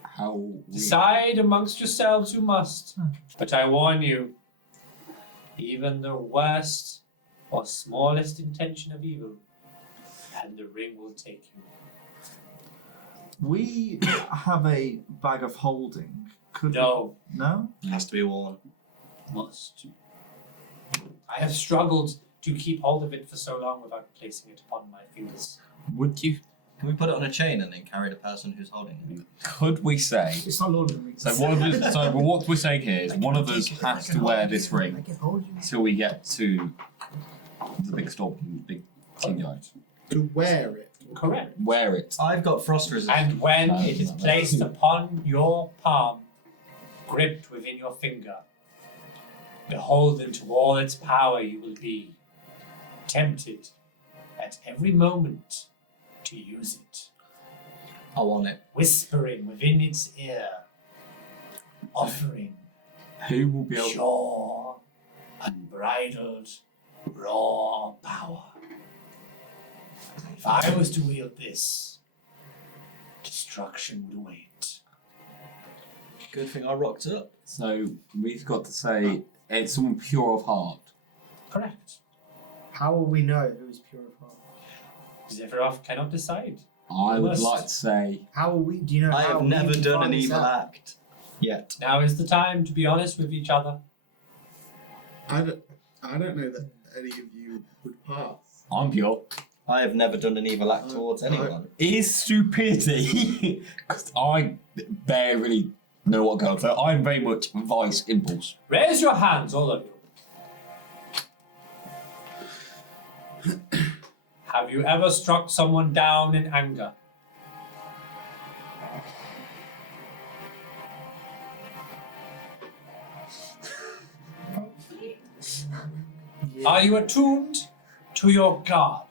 How? Decide amongst yourselves who must. But I warn you, even the worst or smallest intention of evil, and the ring will take you. We have a bag of holding. Could No, we? No? It has to be worn. must. I have struggled to keep hold of it for so long without placing it upon my fingers. Would you? Can we put it on a chain and then carry the person who's holding it? Could we say? It's not Lord of the Rings. So one of us. So what we're saying here is one of us has to wear this ring till we get to the big storm, big king giant. To wear it. Correct. Wear it. I've got frost resistance. And when it is placed upon your palm, gripped within your finger. Beholden to all its power you will be, tempted at every moment to use it. I want it. Whispering within its ear, offering Who will be able? pure, unbridled, raw power. If I was to wield this, destruction would await. Good thing I rocked up. So we've got to say it's someone pure of heart. Correct. How will we know who is pure of heart? Zephiros cannot decide. I would Must. like to say How will we? Do you know? I how have we never can done find an this evil out? act yet. Now is the time to be honest with each other. I don't know that any of you would pass. I'm pure. I have never done an evil act towards anyone. Is stupidity because I barely know what goes. So I'm very much vice impulse. Raise your hands, all of you. Have you ever struck someone down in anger? Are you attuned to your God?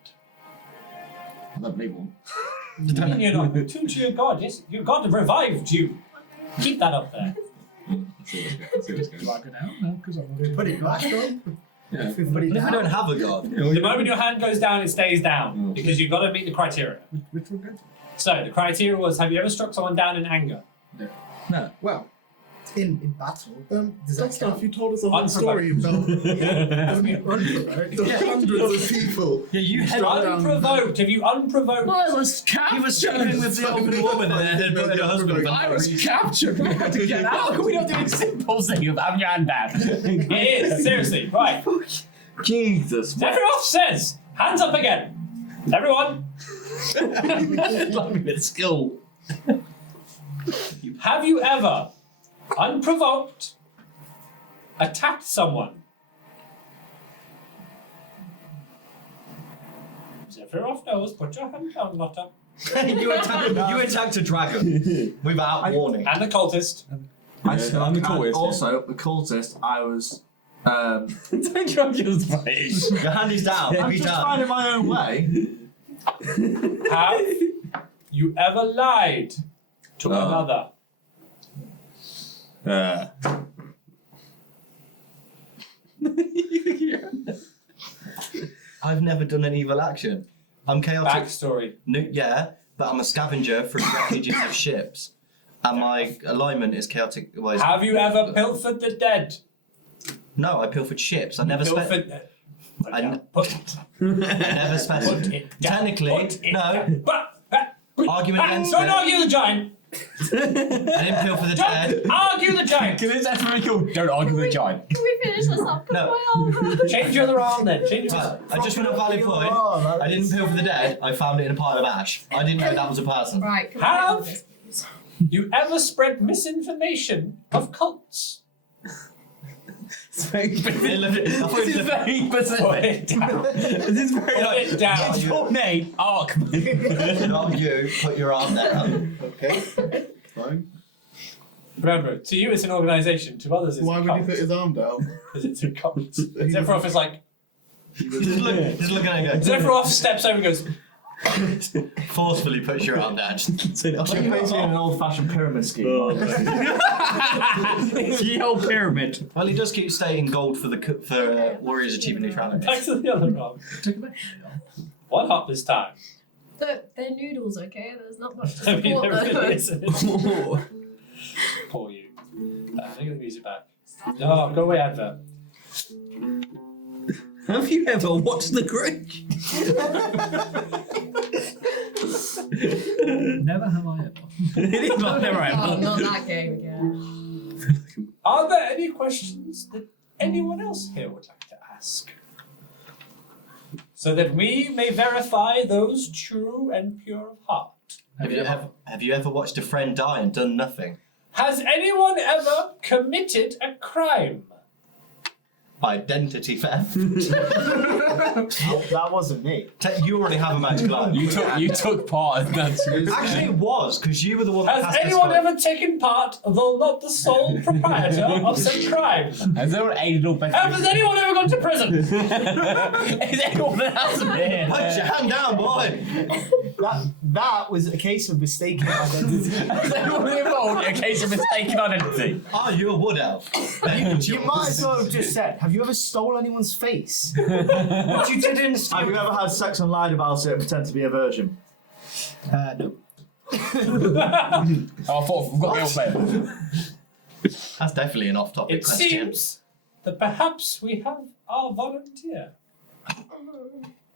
I don't believe one. You're not attuned to your God. Yes, your God revived you. Keep that up there. Do I go down? No, because I'm going Put it back on. Yeah. If we put it What if we down. don't have a god? The moment your hand goes down, it stays down because you've got to meet the criteria. Which one goes? So the criteria was: have you ever struck someone down in anger? No. Well, in battle. Does that Dosdarth, count? you told us a whole Unprovoked. story about the hundreds of people. Yeah, you had Struck down. Unprovoked. Have you unprovoked? I was captured. He was sleeping with the old woman and then put her husband for I no was reason. captured. We had to get How out. can we not do a simple thing of having your hand down? It is seriously right. Jesus. Zephiros says, hands up again. Everyone, Like with school. have you ever, unprovoked, attacked someone? Zephiros knows. Put your hand down, Lotta. you attacked a dragon without warning. And the cultist. I Yeah, I'm the and cultist, also, the cultist, I was. Don't drop your face. Your hand is down. I'm Be just down. finding my own way. Have you ever lied to another? I've never done an evil action. I'm chaotic. Backstory. No, yeah, but I'm a scavenger for wreckages of ships. And my alignment is chaotic. Well, Have you ever pilfered the dead? no, I pilfered ships. I never spent. Pilfered. I n- Put it. I never Put specified. it down. Technically, Put it no. down. Argument against Don't it. argue the giant. I didn't pilfer the dead. Don't argue the giant. Can this actually really cool? Don't argue with the giant. Can we finish this up? No. Change your other arm then. Change your Right, I just want a valid point. I didn't pilfer the dead. I found it in a pile of ash. I didn't know that was a person. Right, can we Have- get on with this, please? You ever spread misinformation of cults? It's very It looked- I thought This it is was- very Put specific. it down. This is very Put like, it down. it's your name, Ark-Mud. Not you. Put your arm down. Okay, fine. Remember, to you it's an organisation, to others it's Why a would cult. he put his arm down? Because it's a cult. Zephyros is like, Just look at it. Zephyros steps over and goes, Forcefully puts your arm down. I think basically an old-fashioned pyramid scheme. It's the whole pyramid. Well, he does keep stating gold for warriors achieving neutrality. back to the other arm. Take it back. One hop this time. They're noodles, okay? There's not much to I mean, support there really those. isn't. Poor you. Look at the music back. No, go away, advert. Have you ever watched The Grinch? Never have I ever. Never Oh, ever. not that game again. Are there any questions that anyone else here would like to ask? So that we may verify those true and pure of heart. Have you ever watched a friend die and done nothing? Has anyone ever committed a crime? Identity theft. That wasn't me. You already have a magical item. You took part in that. Actually, it was, because you were the one that Has cast anyone the spell. ever taken part, though not the sole proprietor, of such crime? Has anyone aided or better? Has anyone ever gone to prison? Is anyone that hasn't been? Put your hand down, boy! That was a case of mistaken identity. Has anyone involved in a case of mistaken identity? Are you a wood elf? You might as well have just said, have you ever stolen anyone's face? But you didn't steal. Have you ever had sex and lied about it and pretend to be a virgin? No. Oh, I thought we've got the old player. That's definitely an off-topic It question. seems that perhaps we have our volunteer.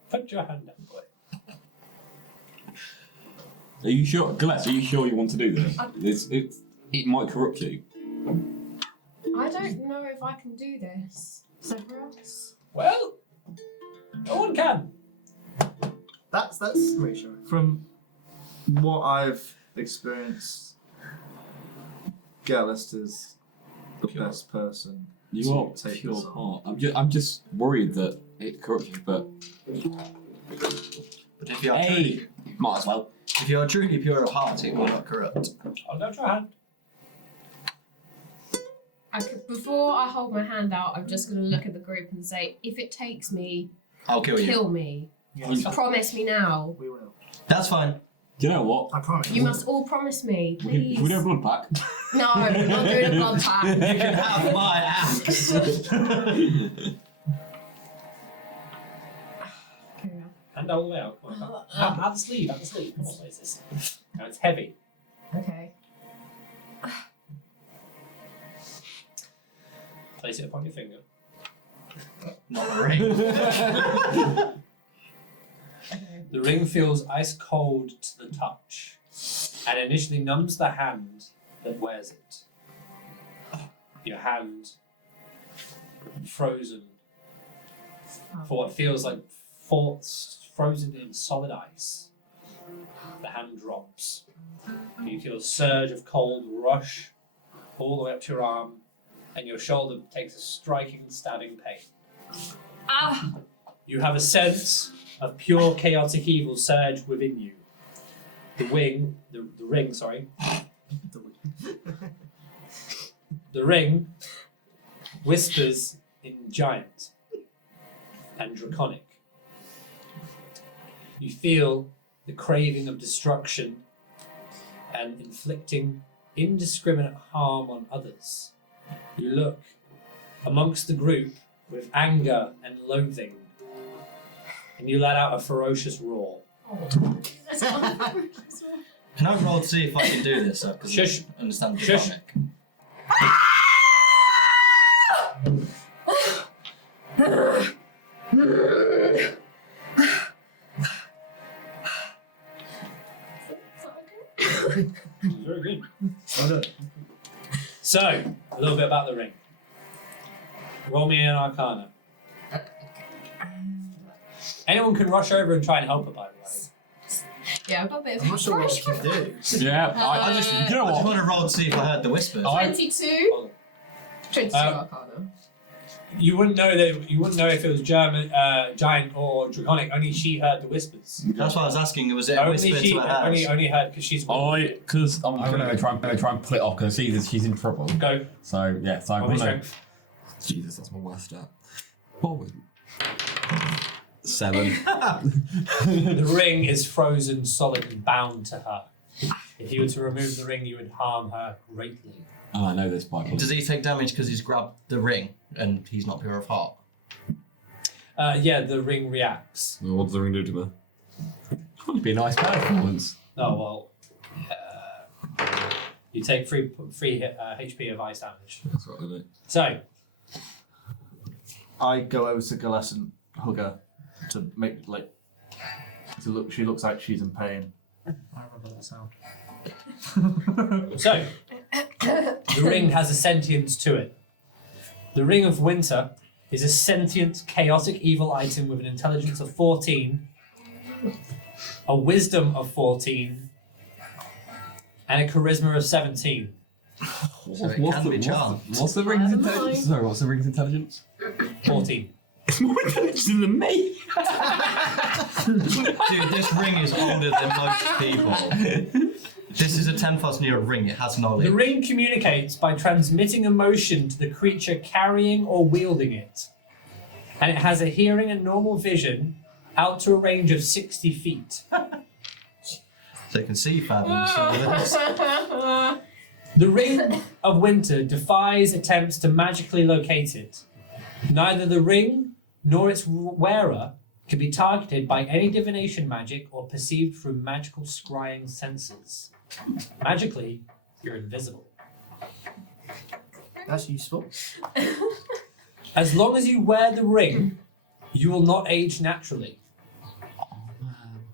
Put your hand up, boy. Are you sure, Gellest? Are you sure you want to do this? It might corrupt you. I don't know if I can do this. Zephiros? Well, no one can. That's reassuring. From what I've experienced, Gellest is the best person. You are take pure this on. heart. I'm just worried that it corrupts you, but But if you are truly, might as well. if you are truly pure of heart, it will not corrupt. I'll go to your hand. Before I hold my hand out, I'm just going to look at the group and say, if it takes me, I'll kill you. kill me. Yes, Promise me now. we will. That's fine. Do you know what? I promise. You must all promise me, please. Can we do a blood pact? No, I'm not doing a blood pact. You can have my axe. Hand all the way out. Come on, out the sleeve, out the sleeve. Come on, what is this? Now it's heavy. Okay. Place it upon your finger. Not the ring. The ring feels ice cold to the touch and initially numbs the hand that wears it. Your hand frozen for what feels like frozen in solid ice. The hand drops. You feel a surge of cold rush all the way up to your arm, and your shoulder takes a striking, stabbing pain. Ah! You have a sense of pure chaotic evil surge within you. The ring whispers in giant and draconic. You feel the craving of destruction and inflicting indiscriminate harm on others. You look amongst the group with anger and loathing, and you let out a ferocious roar. That's not Can I roll to see if I can do this? Because Shush. I understand the Shush. comic. Very good. So, a little bit about the ring. Roll me an Arcana. Anyone can rush over and try and help her, by the way. Yeah, I've got a bit of I'm not sure what she can do. Yeah, I just. You know I just what? want to roll to see if I heard the whispers. 22? 22 Um, Arcana. You wouldn't know that. You wouldn't know if it was German, giant or draconic. Only she heard the whispers. That's why I was asking. Was it a Only whisper she, to her house? only heard because she's. Because I'm gonna try and pull it off because she's in trouble. Go. So yeah, so I'm Roll me gonna. strength. Jesus, that's my worst stat. Oh, 7. The ring is frozen solid and bound to her. If you were to remove the ring, you would harm her greatly. Oh, I know this by the way. Does he take damage because he's grabbed the ring and he's not pure of heart? Yeah, the ring reacts. Well, what does the ring do to her? It'd be a nice performance. Oh well. You take three HP of ice damage. That's what I do. So I go over to Gellest and hug her to make to look. She looks like she's in pain. I remember that sound. So, the ring has a sentience to it. The Ring of Winter is a sentient, chaotic, evil item with an intelligence of 14, a wisdom of 14, and a charisma of 17. So it can be charmed. What's the ring's Never intelligence? mind. Sorry, what's the ring's intelligence? 14. It's more intelligent than me. Dude, this ring is older than most people. This is a 10,000-year-old ring. It has knowledge. The ring communicates by transmitting emotion to the creature carrying or wielding it. And it has a hearing and normal vision out to a range of 60 feet. So you can see fathoms. The Ring of Winter defies attempts to magically locate it. Neither the ring nor its wearer can be targeted by any divination magic or perceived through magical scrying senses. Magically, you're invisible. That's useful. As long as you wear the ring, you will not age naturally.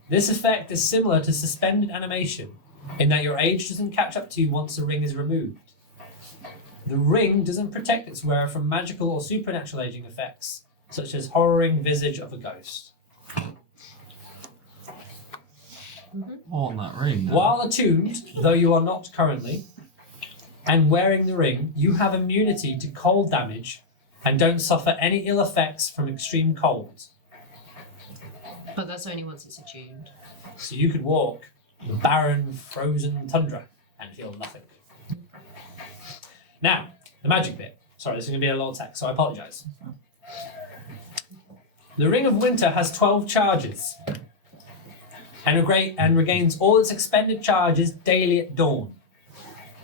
This effect is similar to suspended animation, in that your age doesn't catch up to you once the ring is removed. The ring doesn't protect its wearer from magical or supernatural aging effects, such as horroring visage of a ghost. On that ring. While attuned, though you are not currently, and wearing the ring, you have immunity to cold damage and don't suffer any ill effects from extreme cold. But that's only once it's attuned. So you could walk the barren, frozen tundra and feel nothing. Now, the magic bit. Sorry, this is going to be a lot of text, so I apologise. The Ring of Winter has 12 charges and regains all its expended charges daily at dawn.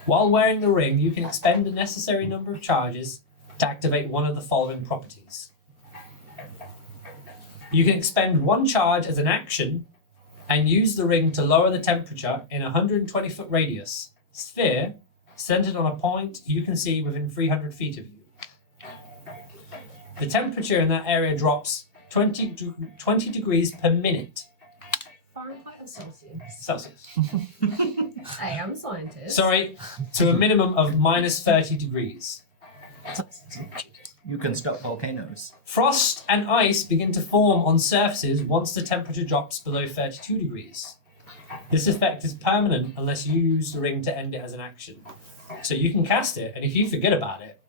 While wearing the ring, you can expend the necessary number of charges to activate one of the following properties. You can expend one charge as an action and use the ring to lower the temperature in a 120-foot radius sphere centered on a point you can see within 300 feet of you. The temperature in that area drops 20 degrees per minute. Fahrenheit or Celsius? Celsius. Hey, I'm a scientist. Sorry, to a minimum of minus 30 degrees. You can stop volcanoes. Frost and ice begin to form on surfaces once the temperature drops below 32 degrees. This effect is permanent unless you use the ring to end it as an action. So you can cast it, and if you forget about it,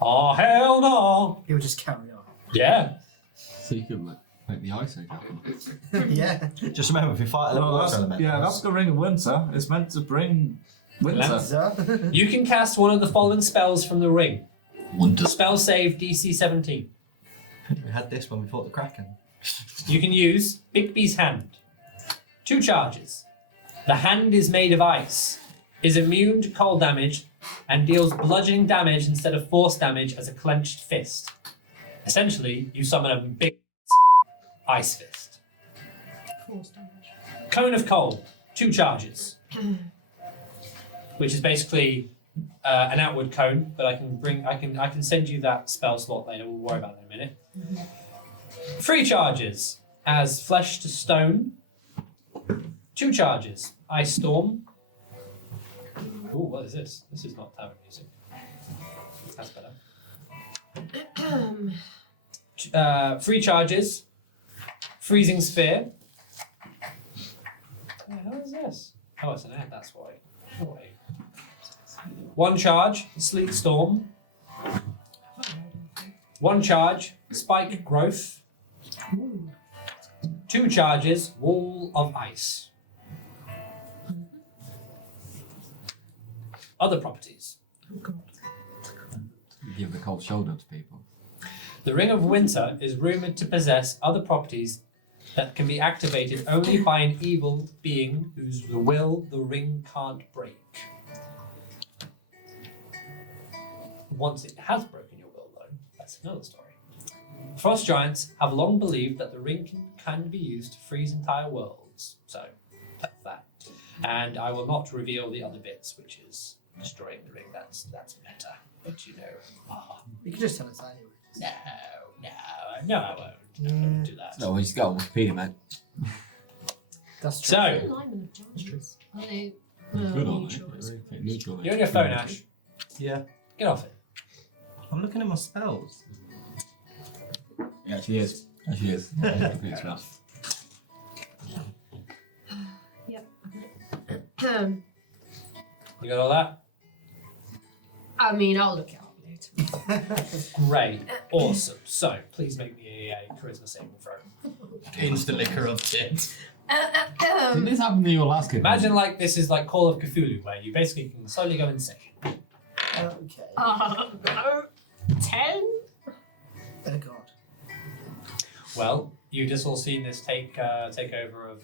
oh hell no! It would just carry on. Yeah. So you can make the ice happen. Yeah. Just remember, if you fight a Well, water that's, element. yeah, that's the Ring of Winter. It's meant to bring winter. You can cast one of the following spells from the ring. Wonder. Spell save DC 17. We had this when we fought the Kracken. You can use Bigby's Hand. 2 charges. The hand is made of ice, is immune to cold damage, and deals bludgeoning damage instead of force damage as a clenched fist. Essentially, you summon a big ice fist. Force damage. Cone of Cold. 2 charges. Which is basically an outward cone, but I can send you that spell slot later. We'll worry about that in a minute. 3 charges as Flesh to Stone. 2 charges. Ice Storm. Ooh, what is this? This is not tavern music. That's better. 3 charges. Freezing Sphere. How is this? Oh, it's an ad, that's why. Oh, wait. 1 charge, Sleet Storm. 1 charge, Spike Growth. 2 charges, Wall of Ice. Other properties. Give the cold shoulder to people. The Ring of Winter is rumoured to possess other properties that can be activated only by an evil being whose will the ring can't break. Once it has broken your will, though, that's another story. Frost giants have long believed that the ring can be used to freeze entire worlds. So, that's that. And I will not reveal the other bits, which is destroying the ring. That's meta. But you know. You can just tell us anyway. No, I won't. I won't do that. No, he's got Wikipedia, mate. That's true. So, Alignment of charges. Are they Good on neutral? it. Neutral. you're on your phone, Ash. Yeah. Get off it. I'm looking at my spells. Yeah, she is. She is. It's rough. Yep. You got all that? I mean, I'll look it up later. Great. Awesome. So, please make me a charisma saving throw. Instantly corrupted. Didn't this happen to your last game? Imagine like this is like Call of Cthulhu, where you basically can slowly go insane. Okay. 10? Oh god. Well, you've just all seen this takeover of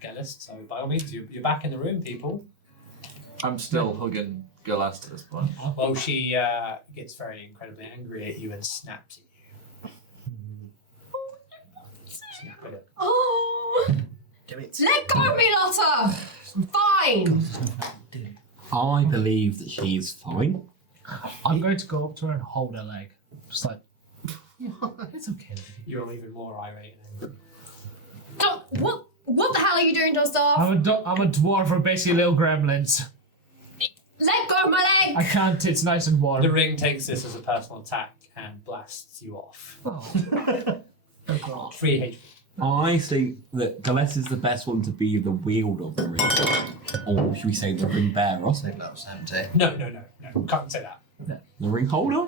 Gellest, so by all means, you're back in the room, people. I'm still hugging Gellest at this point. Well, she gets very incredibly angry at you and snaps at you. Snap at it. Oh! Do it. Let go of me, Lotta! I'm fine! I believe that she's fine. I'm going to go up to her and hold her leg. Just like, it's okay. You're even more irate and angry. Oh, what the hell are you doing, Dosdarth? I'm a dwarf for basically little gremlins. Let go of my leg! I can't, it's nice and warm. The ring takes this as a personal attack and blasts you off. Oh god. 3 HP. I think that Gellest is the best one to be the wielder of the ring. Or should we say the ring bearer? I think that was empty. No, can't say that. The ring holder?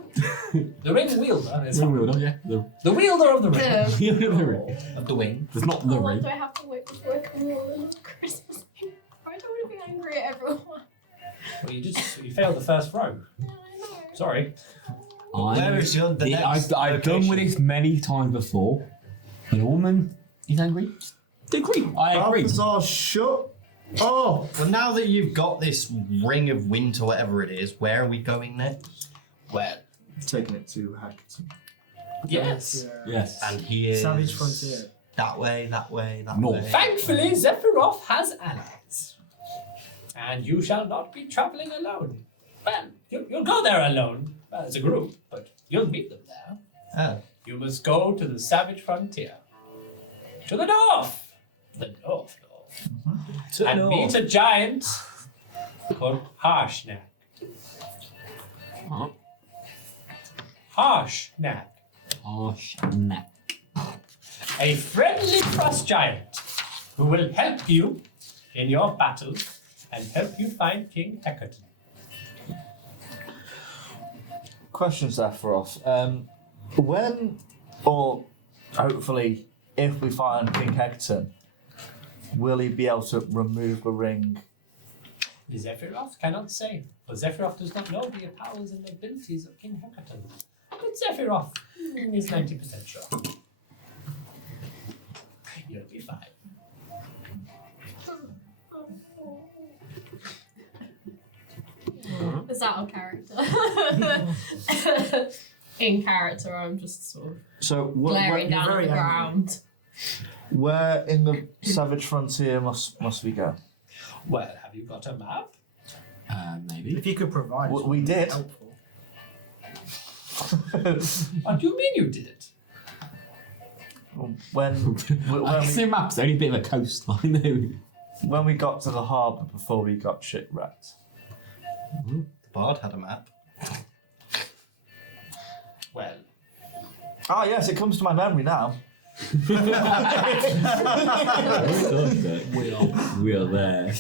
The ring wielder is Ring wielder, yeah. the wielder of the ring. Wielder of the ring. Of the wing. There's not the How long ring. do I have to wait before I can roll in Christmas? I don't want to be angry at everyone. Well, you failed the first row. No, I know. Sorry. Where is the next I've done with location? this many times before. When a woman is angry, agree. I agree. Balthazar, shut up! Well, now that you've got this ring of wind or whatever it is, where are we going next? Well, Taking it to Hekerton. yes. Yes. And he is Savage frontier. that way, that way, that North. way. Thankfully, Zephiros has allies. And you shall not be travelling alone. Well, you'll go there alone as a group, but you'll meet them there. Oh. You must go to the savage frontier. To the north. The north. And meet a giant called Harshnag. Huh? Harshnag. Harshnag. A friendly frost giant who will help you in your battle and help you find King Hekerton. Question, Zephiros. When, or hopefully, if we find King Hekerton, will he be able to remove the ring? Zephiros cannot say, for Zephiros does not know the powers and abilities of King Hekerton. But Zephiros is 90% sure. You'll be fine. Is that our character? In character, I'm just sort of So, glaring down at the ground. where in the savage frontier must we go? Well, have you got a map? Maybe. If you could provide us We with did. helpful. What do you mean you did it? when I see maps, only a bit of a coastline. when we got to the harbour before we got shipwrecked. The Bard had a map. Well, Ah, yes, it comes to my memory now. We are there.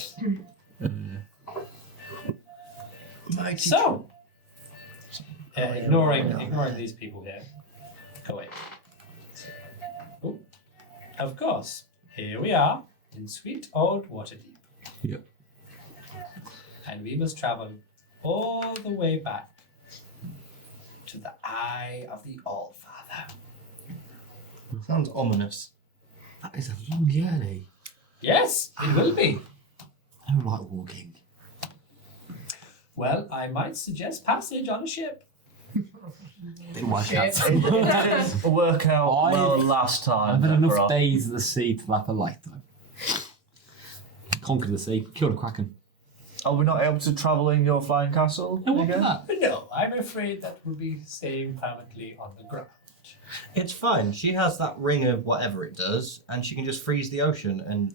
so, ignoring these people here. Go away. Oh, of course, here we are in sweet old Waterdeep. Yep. And we must travel all the way back to the Eye of the Allfather. Sounds ominous. That is a long journey. Yes, it will be. I don't like walking. Well, I might suggest passage on a ship. Didn't work out. It didn't work out well last time. I've had enough Zephyros. days at the sea to lap a lifetime. Conquered the sea, killed a kraken. Are we not able to travel in your flying castle And what again? was that? But no, I'm afraid that will be staying permanently on the ground. It's fine. She has that ring of whatever it does, and she can just freeze the ocean and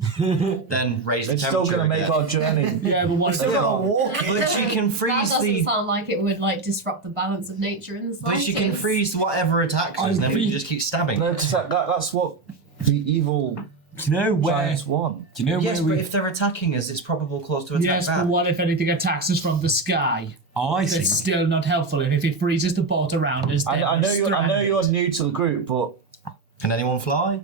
then raise the It's still temperature going to make again. our journey. Yeah, but what Still got to walk. But she can That freeze doesn't the. sound like it would like disrupt the balance of nature in the But slightest. she can freeze whatever attacks us, and then we can just keep stabbing. No, 'cause that's what the evil Do you know where? giants want. Do you know Yes, where but we? if they're attacking us, it's probable cause to attack Yes, back. but what if anything attacks us from the sky? I It's think still not helpful, and if it freezes the boat around us, then I know we're you're stranded. new to the group, but Can anyone fly?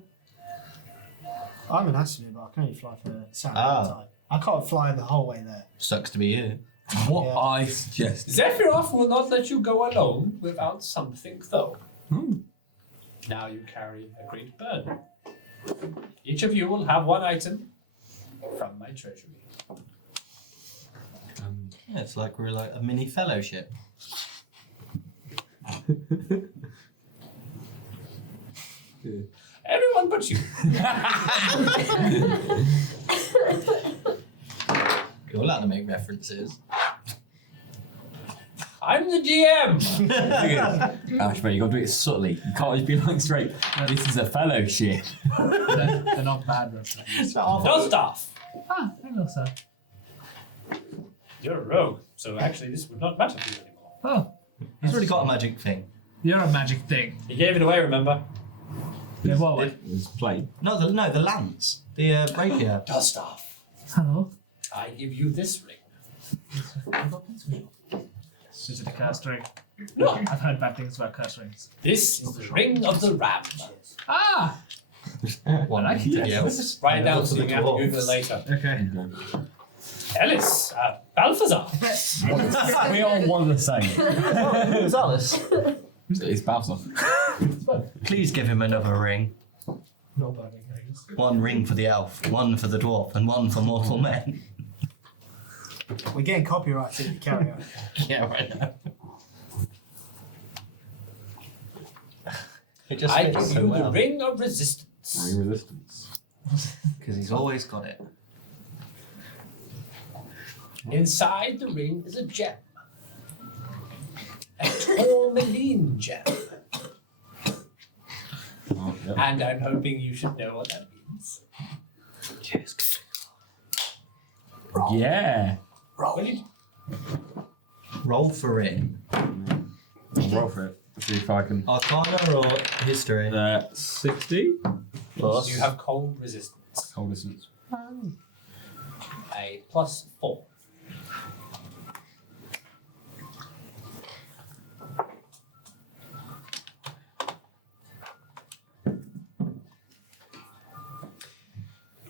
I'm an Astronaut, but I can only fly for a certain Ah. amount of time. I can't fly the whole way there. Sucks to be you. what Yeah. I suggest. Zephyros will not let you go alone without something, though. Now you carry a great burden. Each of you will have one item from my treasury. Yeah, it's like we're like a mini fellowship. Everyone but you. You're allowed to make references. I'm the GM. Ash, mate, you got to do it subtly. You can't just be like straight. This is a fellowship. They're not bad references. Dosdarth. Ah, hello, sir. You're a rogue, so actually this would not matter to you anymore. Oh, He's already got a magic thing. you're a magic thing. He gave it away, remember? Yeah, what way? It's plain. No, the lance. The rapier. Dosdarth. Hello. I give you this ring. Is it a cursed ring? No, I've heard bad things about cursed rings. this is the ring of the ram. Ah! One I to like the elf. Write it down Elf so to you the can have to dwarves. Google it later. Okay. Ellis, Balthazar. We all want the same. who's Alice? It's Balthazar. Please give him another ring. No burning rings. One ring for the elf, one for the dwarf, and one for mortal men. We're getting copyrighted if you carry on. Yeah, right now. It just I fits give so you the well. ring of resistance. Ring resistance. Because he's always got it. Inside the ring is a gem. A tourmaline gem. Oh, yeah. And I'm hoping you should know what that means. Yeah. Will you? Roll for it. I'll roll for it. See if I can. Arcana or history? 60 plus. You have cold resistance. Cold distance. A +4.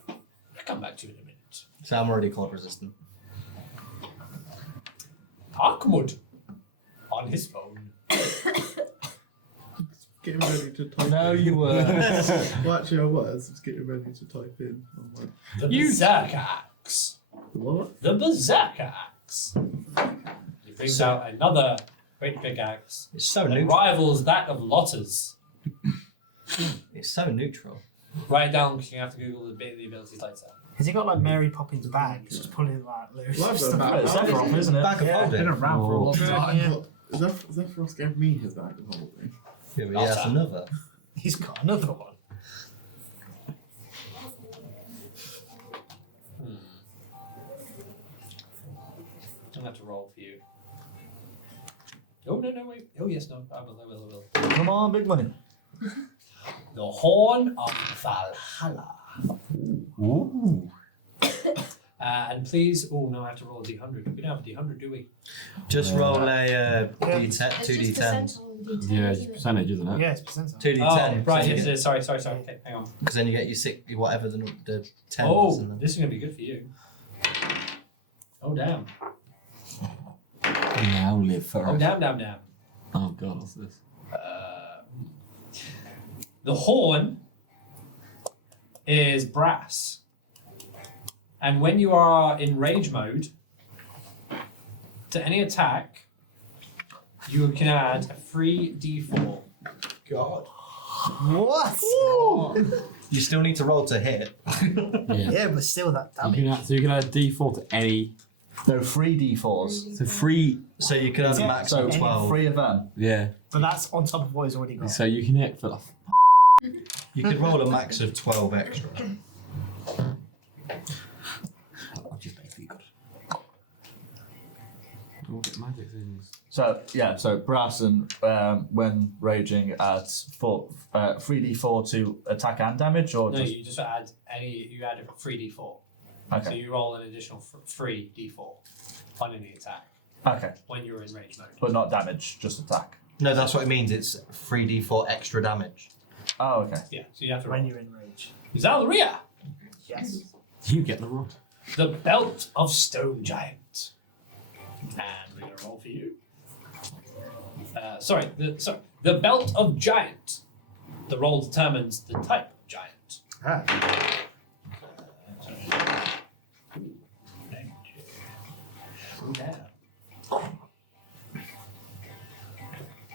I'll come back to you in a minute. So I'm already cold resistant. Ark-Mud on his phone. Getting ready to type No, in. you were. Well, actually, I was just getting ready to type in. I'm like, The Berserker Axe. what? The Berserker Axe. He brings out another great big axe It's so that neutral. rivals that of Lotta's. It's so neutral. Write it down because you have to Google the abilities later. Has he got like Mary Poppins bag? He's just pulling it like loose. Well, I've got a Stuff bag. like It's that. Sephiroth, isn't it? Bag of Yeah. Been holding. around for a long time. Yeah. Zephyros gave me his bag of holding. Yeah, but he has another. He's got another one. I'm gonna have to roll for you. Oh no, wait. Oh yes, no, I will. Come on, big money. The Horn of Valhalla. Ooh. And please, oh no, I have to roll a D100. We don't have a D100, do we? Just roll a D10, It's just 2d10. percent on D10, Yeah, isn't it's it? percentage, isn't it? Yeah, it's percentile. 2d10. Oh, right, yes, it is. Sorry. Okay, hang on. Because then you get your whatever the 10 Oh, is. And then this is gonna be good for you. Oh damn. Now live forever. Oh damn. Oh god, what's this? The horn is brass. And when you are in rage mode, to any attack, you can add a free d4. God. What? You still need to roll to hit. Yeah. Yeah, but still that You damage. can add, so you can add a D4 to any. No, 3 D4s. So free. So you could have a Yeah, max So of 12. 3 of them. Yeah. But that's on top of what he's already got. So you can hit for the. You could roll a max of 12 extra. I've just basically got. Oh, get magic things. So, yeah, so brass and when raging adds 3d4 to attack and damage, or No, just. you just add a free d4. So Okay. you roll an additional free d4 on any attack. Okay, when you're in range mode. but not damage, just attack. No, that's what it means. It's 3d4 extra damage. Oh, okay. Yeah, so you have to When roll. you're in rage. Zalryia, Yes. You get the rod. the belt of stone giant. And we're going to roll for you. The belt of giant. The roll determines the type of giant.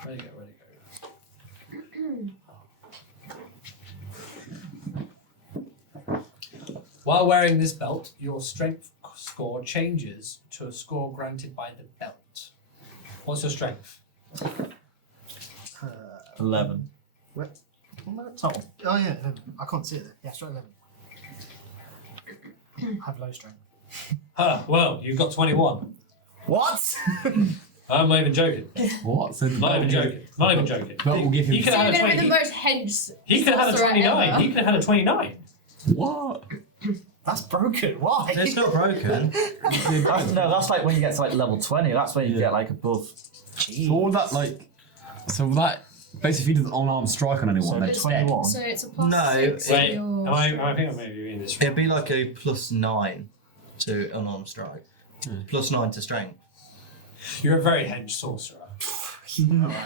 Where'd it go? While wearing this belt, your strength score changes to a score granted by the belt. What's your strength? 11. What am I total? Oh yeah, 11. I can't see it there. Yeah, straight 11. I have low strength. Well, you've got 21. What? I'm not even joking. What? So Not even joking. Not even joking. But we'll give him. He could So have you're had a going to be 20. the most hench. He could have had a sorcerer 29. ever. He could have had a 29. What? That's broken. Why? It's not broken. That's like when you get to like level 20. That's when you get like above. So all that that basically if he does an unarmed strike on anyone, So they're it's dead. 21. So it's a plus No, 6 to Wait, your... I think I may be reading this wrong. It'd be like a +9 to unarmed strike. +9 to strength. You're a very hench sorcerer.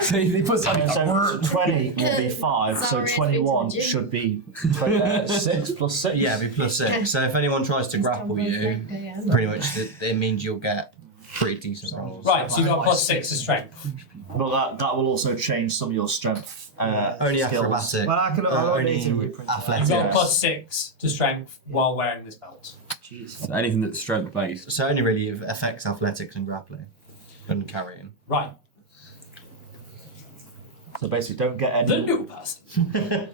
So he puts like So 20 will be 5, so Sorry, 21 it's been to the should be 6 plus 6. Yeah, it'd be +6. So if anyone tries to grapple you, pretty much it means you'll get pretty decent rolls. Right, so you got +6 to strength. But that will also change some of your strength Only skills. acrobatic. Well, I don't only need to reprint that. athletic. You've got Yes. +6 to strength while wearing this belt. Jeez. So anything that's strength based. So only really affects athletics and grappling and carrying. Right, So basically, don't get the any. new person.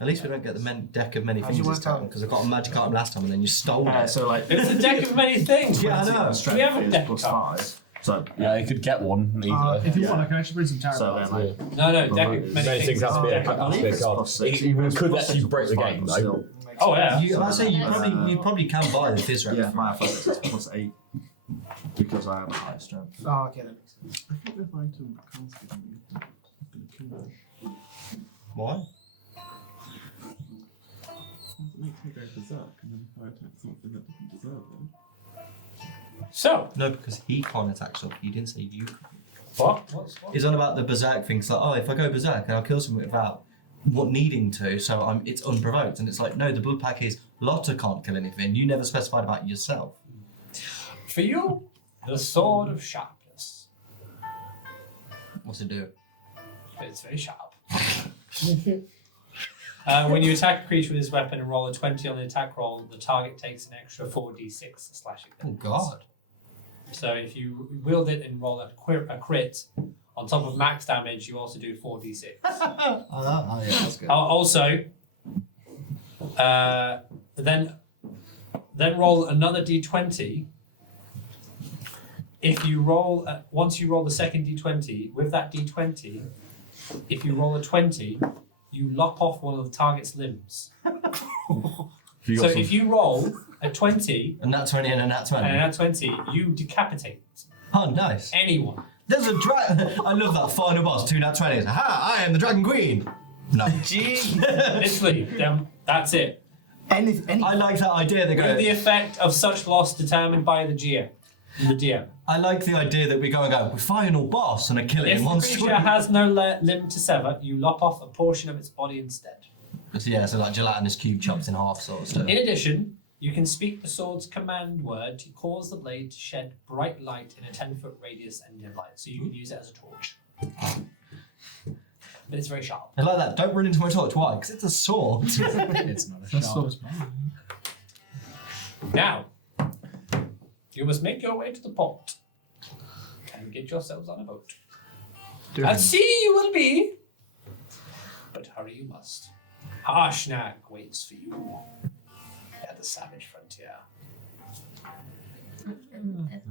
At least we don't get the deck of many How'd things you this work out? time because I got a magic item last time and then you stole it. So like. It's a deck of many things. Yeah, I know. Strength We have a is deck plus card. 5. So Yeah, you could get one easily. If you want, I can actually bring some tarot So cards. then, like, No, deck of many things. has to be a Deck of- has to be a card. plus 6. It It's could plus let you 6 break the plus game, 5, though. still. Oh yeah. I say you probably can buy the Fizz Yeah, my athletics is plus 8 because I have a high strength. Oh, okay, that makes sense. I thought if item can't give me, it's going to kill them. Why? It makes me go berserk, and then if I attack something that doesn't deserve it. So, No, because he can't attack something. You didn't say you. what? What? It's on about the berserk thing. It's like, oh, if I go berserk and I'll kill someone without needing to, so it's unprovoked. And it's like, no, the blood pack is Lotta can't kill anything. You never specified about yourself. For you, the sword of sharpness. What's it do? It's very sharp. When you attack a creature with this weapon and roll a 20 on the attack roll, the target takes an extra 4d6 slashing Oh damage. God. So if you wield it and roll a crit, on top of max damage, you also do 4d6. Oh, yeah, that's good. Also, then roll another d20. If you roll, once you roll the second d20, with that d20, if you roll a 20, you lop off one of the target's limbs. So if you roll a 20 And that 20 and a nat 20. and a 20, you decapitate Oh, nice. anyone. There's a dragon. I love that final boss. 2 nat 20s. Ha! I am the Dragon Queen. No. Literally, that's it. Any I like that idea. They With go. the effect of such loss determined by the GM. The DM. I like the idea that we go and go. We final boss and I kill it If in the one creature swing. has no limb to sever, you lop off a portion of its body instead. So yeah, so like gelatinous cube chopped in half sort of stuff. In addition, you can speak the sword's command word to cause the blade to shed bright light in a 10-foot radius and dim light, so you can use it as a torch. But it's very sharp. I like that. Don't run into my torch. Why? Because it's a sword. It's not a shot. Now, you must make your way to the port and get yourselves on a boat. At sea you will be, but hurry you must. Harshnag waits for you at the savage frontier.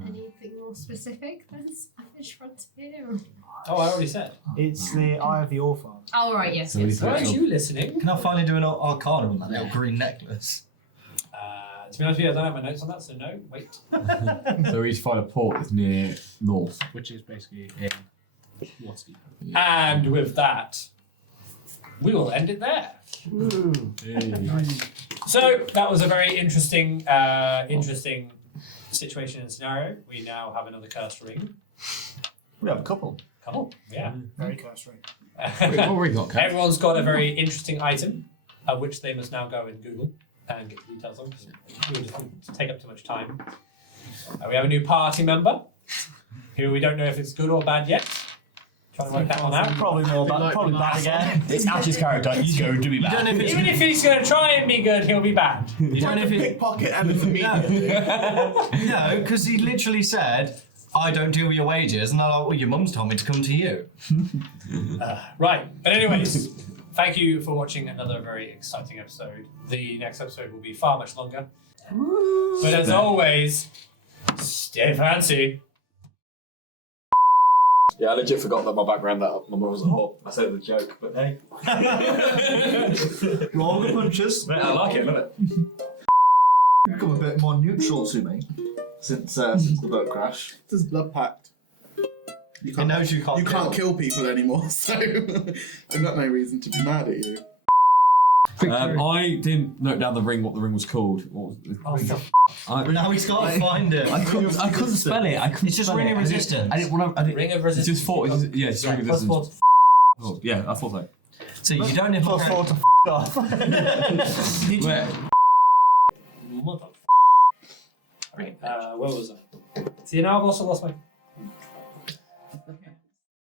Anything more specific than Savage Frontier? Oh, I already said. It's the Eye of the Orphan. Oh, right, yes, So yes. Weren't you listening? Can I finally do an arcana on that little green necklace? To be honest with you, I don't have my notes on that, so no, wait. So we need to find a port that's near north. Which is basically in Waterdeep. And with that, we will end it there. So that was a very interesting situation and scenario. We now have another cursed ring. We have a couple. Yeah. Very cursory. What we got, Kat? Everyone's got a very interesting item, which they must now go and Google and get the details on, because we would just take up too much time. We have a new party member, who we don't know if it's good or bad yet. Trying to work that one out. Probably more bad. Probably bad again. It's Ash's character. He's going to be bad. Even if he's going to try and be good, he'll be bad. You don't know if pickpocket and it's immediately. No, because he literally said, I don't deal with your wages, and I'm like, well, your mum's told me to come to you. Right, but anyways, thank you for watching another very exciting episode. The next episode will be far much longer. But as always, stay fancy. Yeah, I legit forgot that my background, that my mum was a whore. I said it as a joke, but hey. Roll the punches. I like it, I love it. Become a bit more neutral to me since the boat crash. This is blood pact. You It knows you can't You can't kill people anymore, so I've got no reason to be mad at you. I didn't note down what the ring was called. What was it? Now he's got to find it. I couldn't spell it. It's just ring of resistance. I didn't. Ring of It's resistance. just thought. Yeah, it's just ring of Plus resistance. Oh, yeah, I thought so. So you don't have Plus 4 to off. Where? Mother. Right, where was I? See, now I've also lost my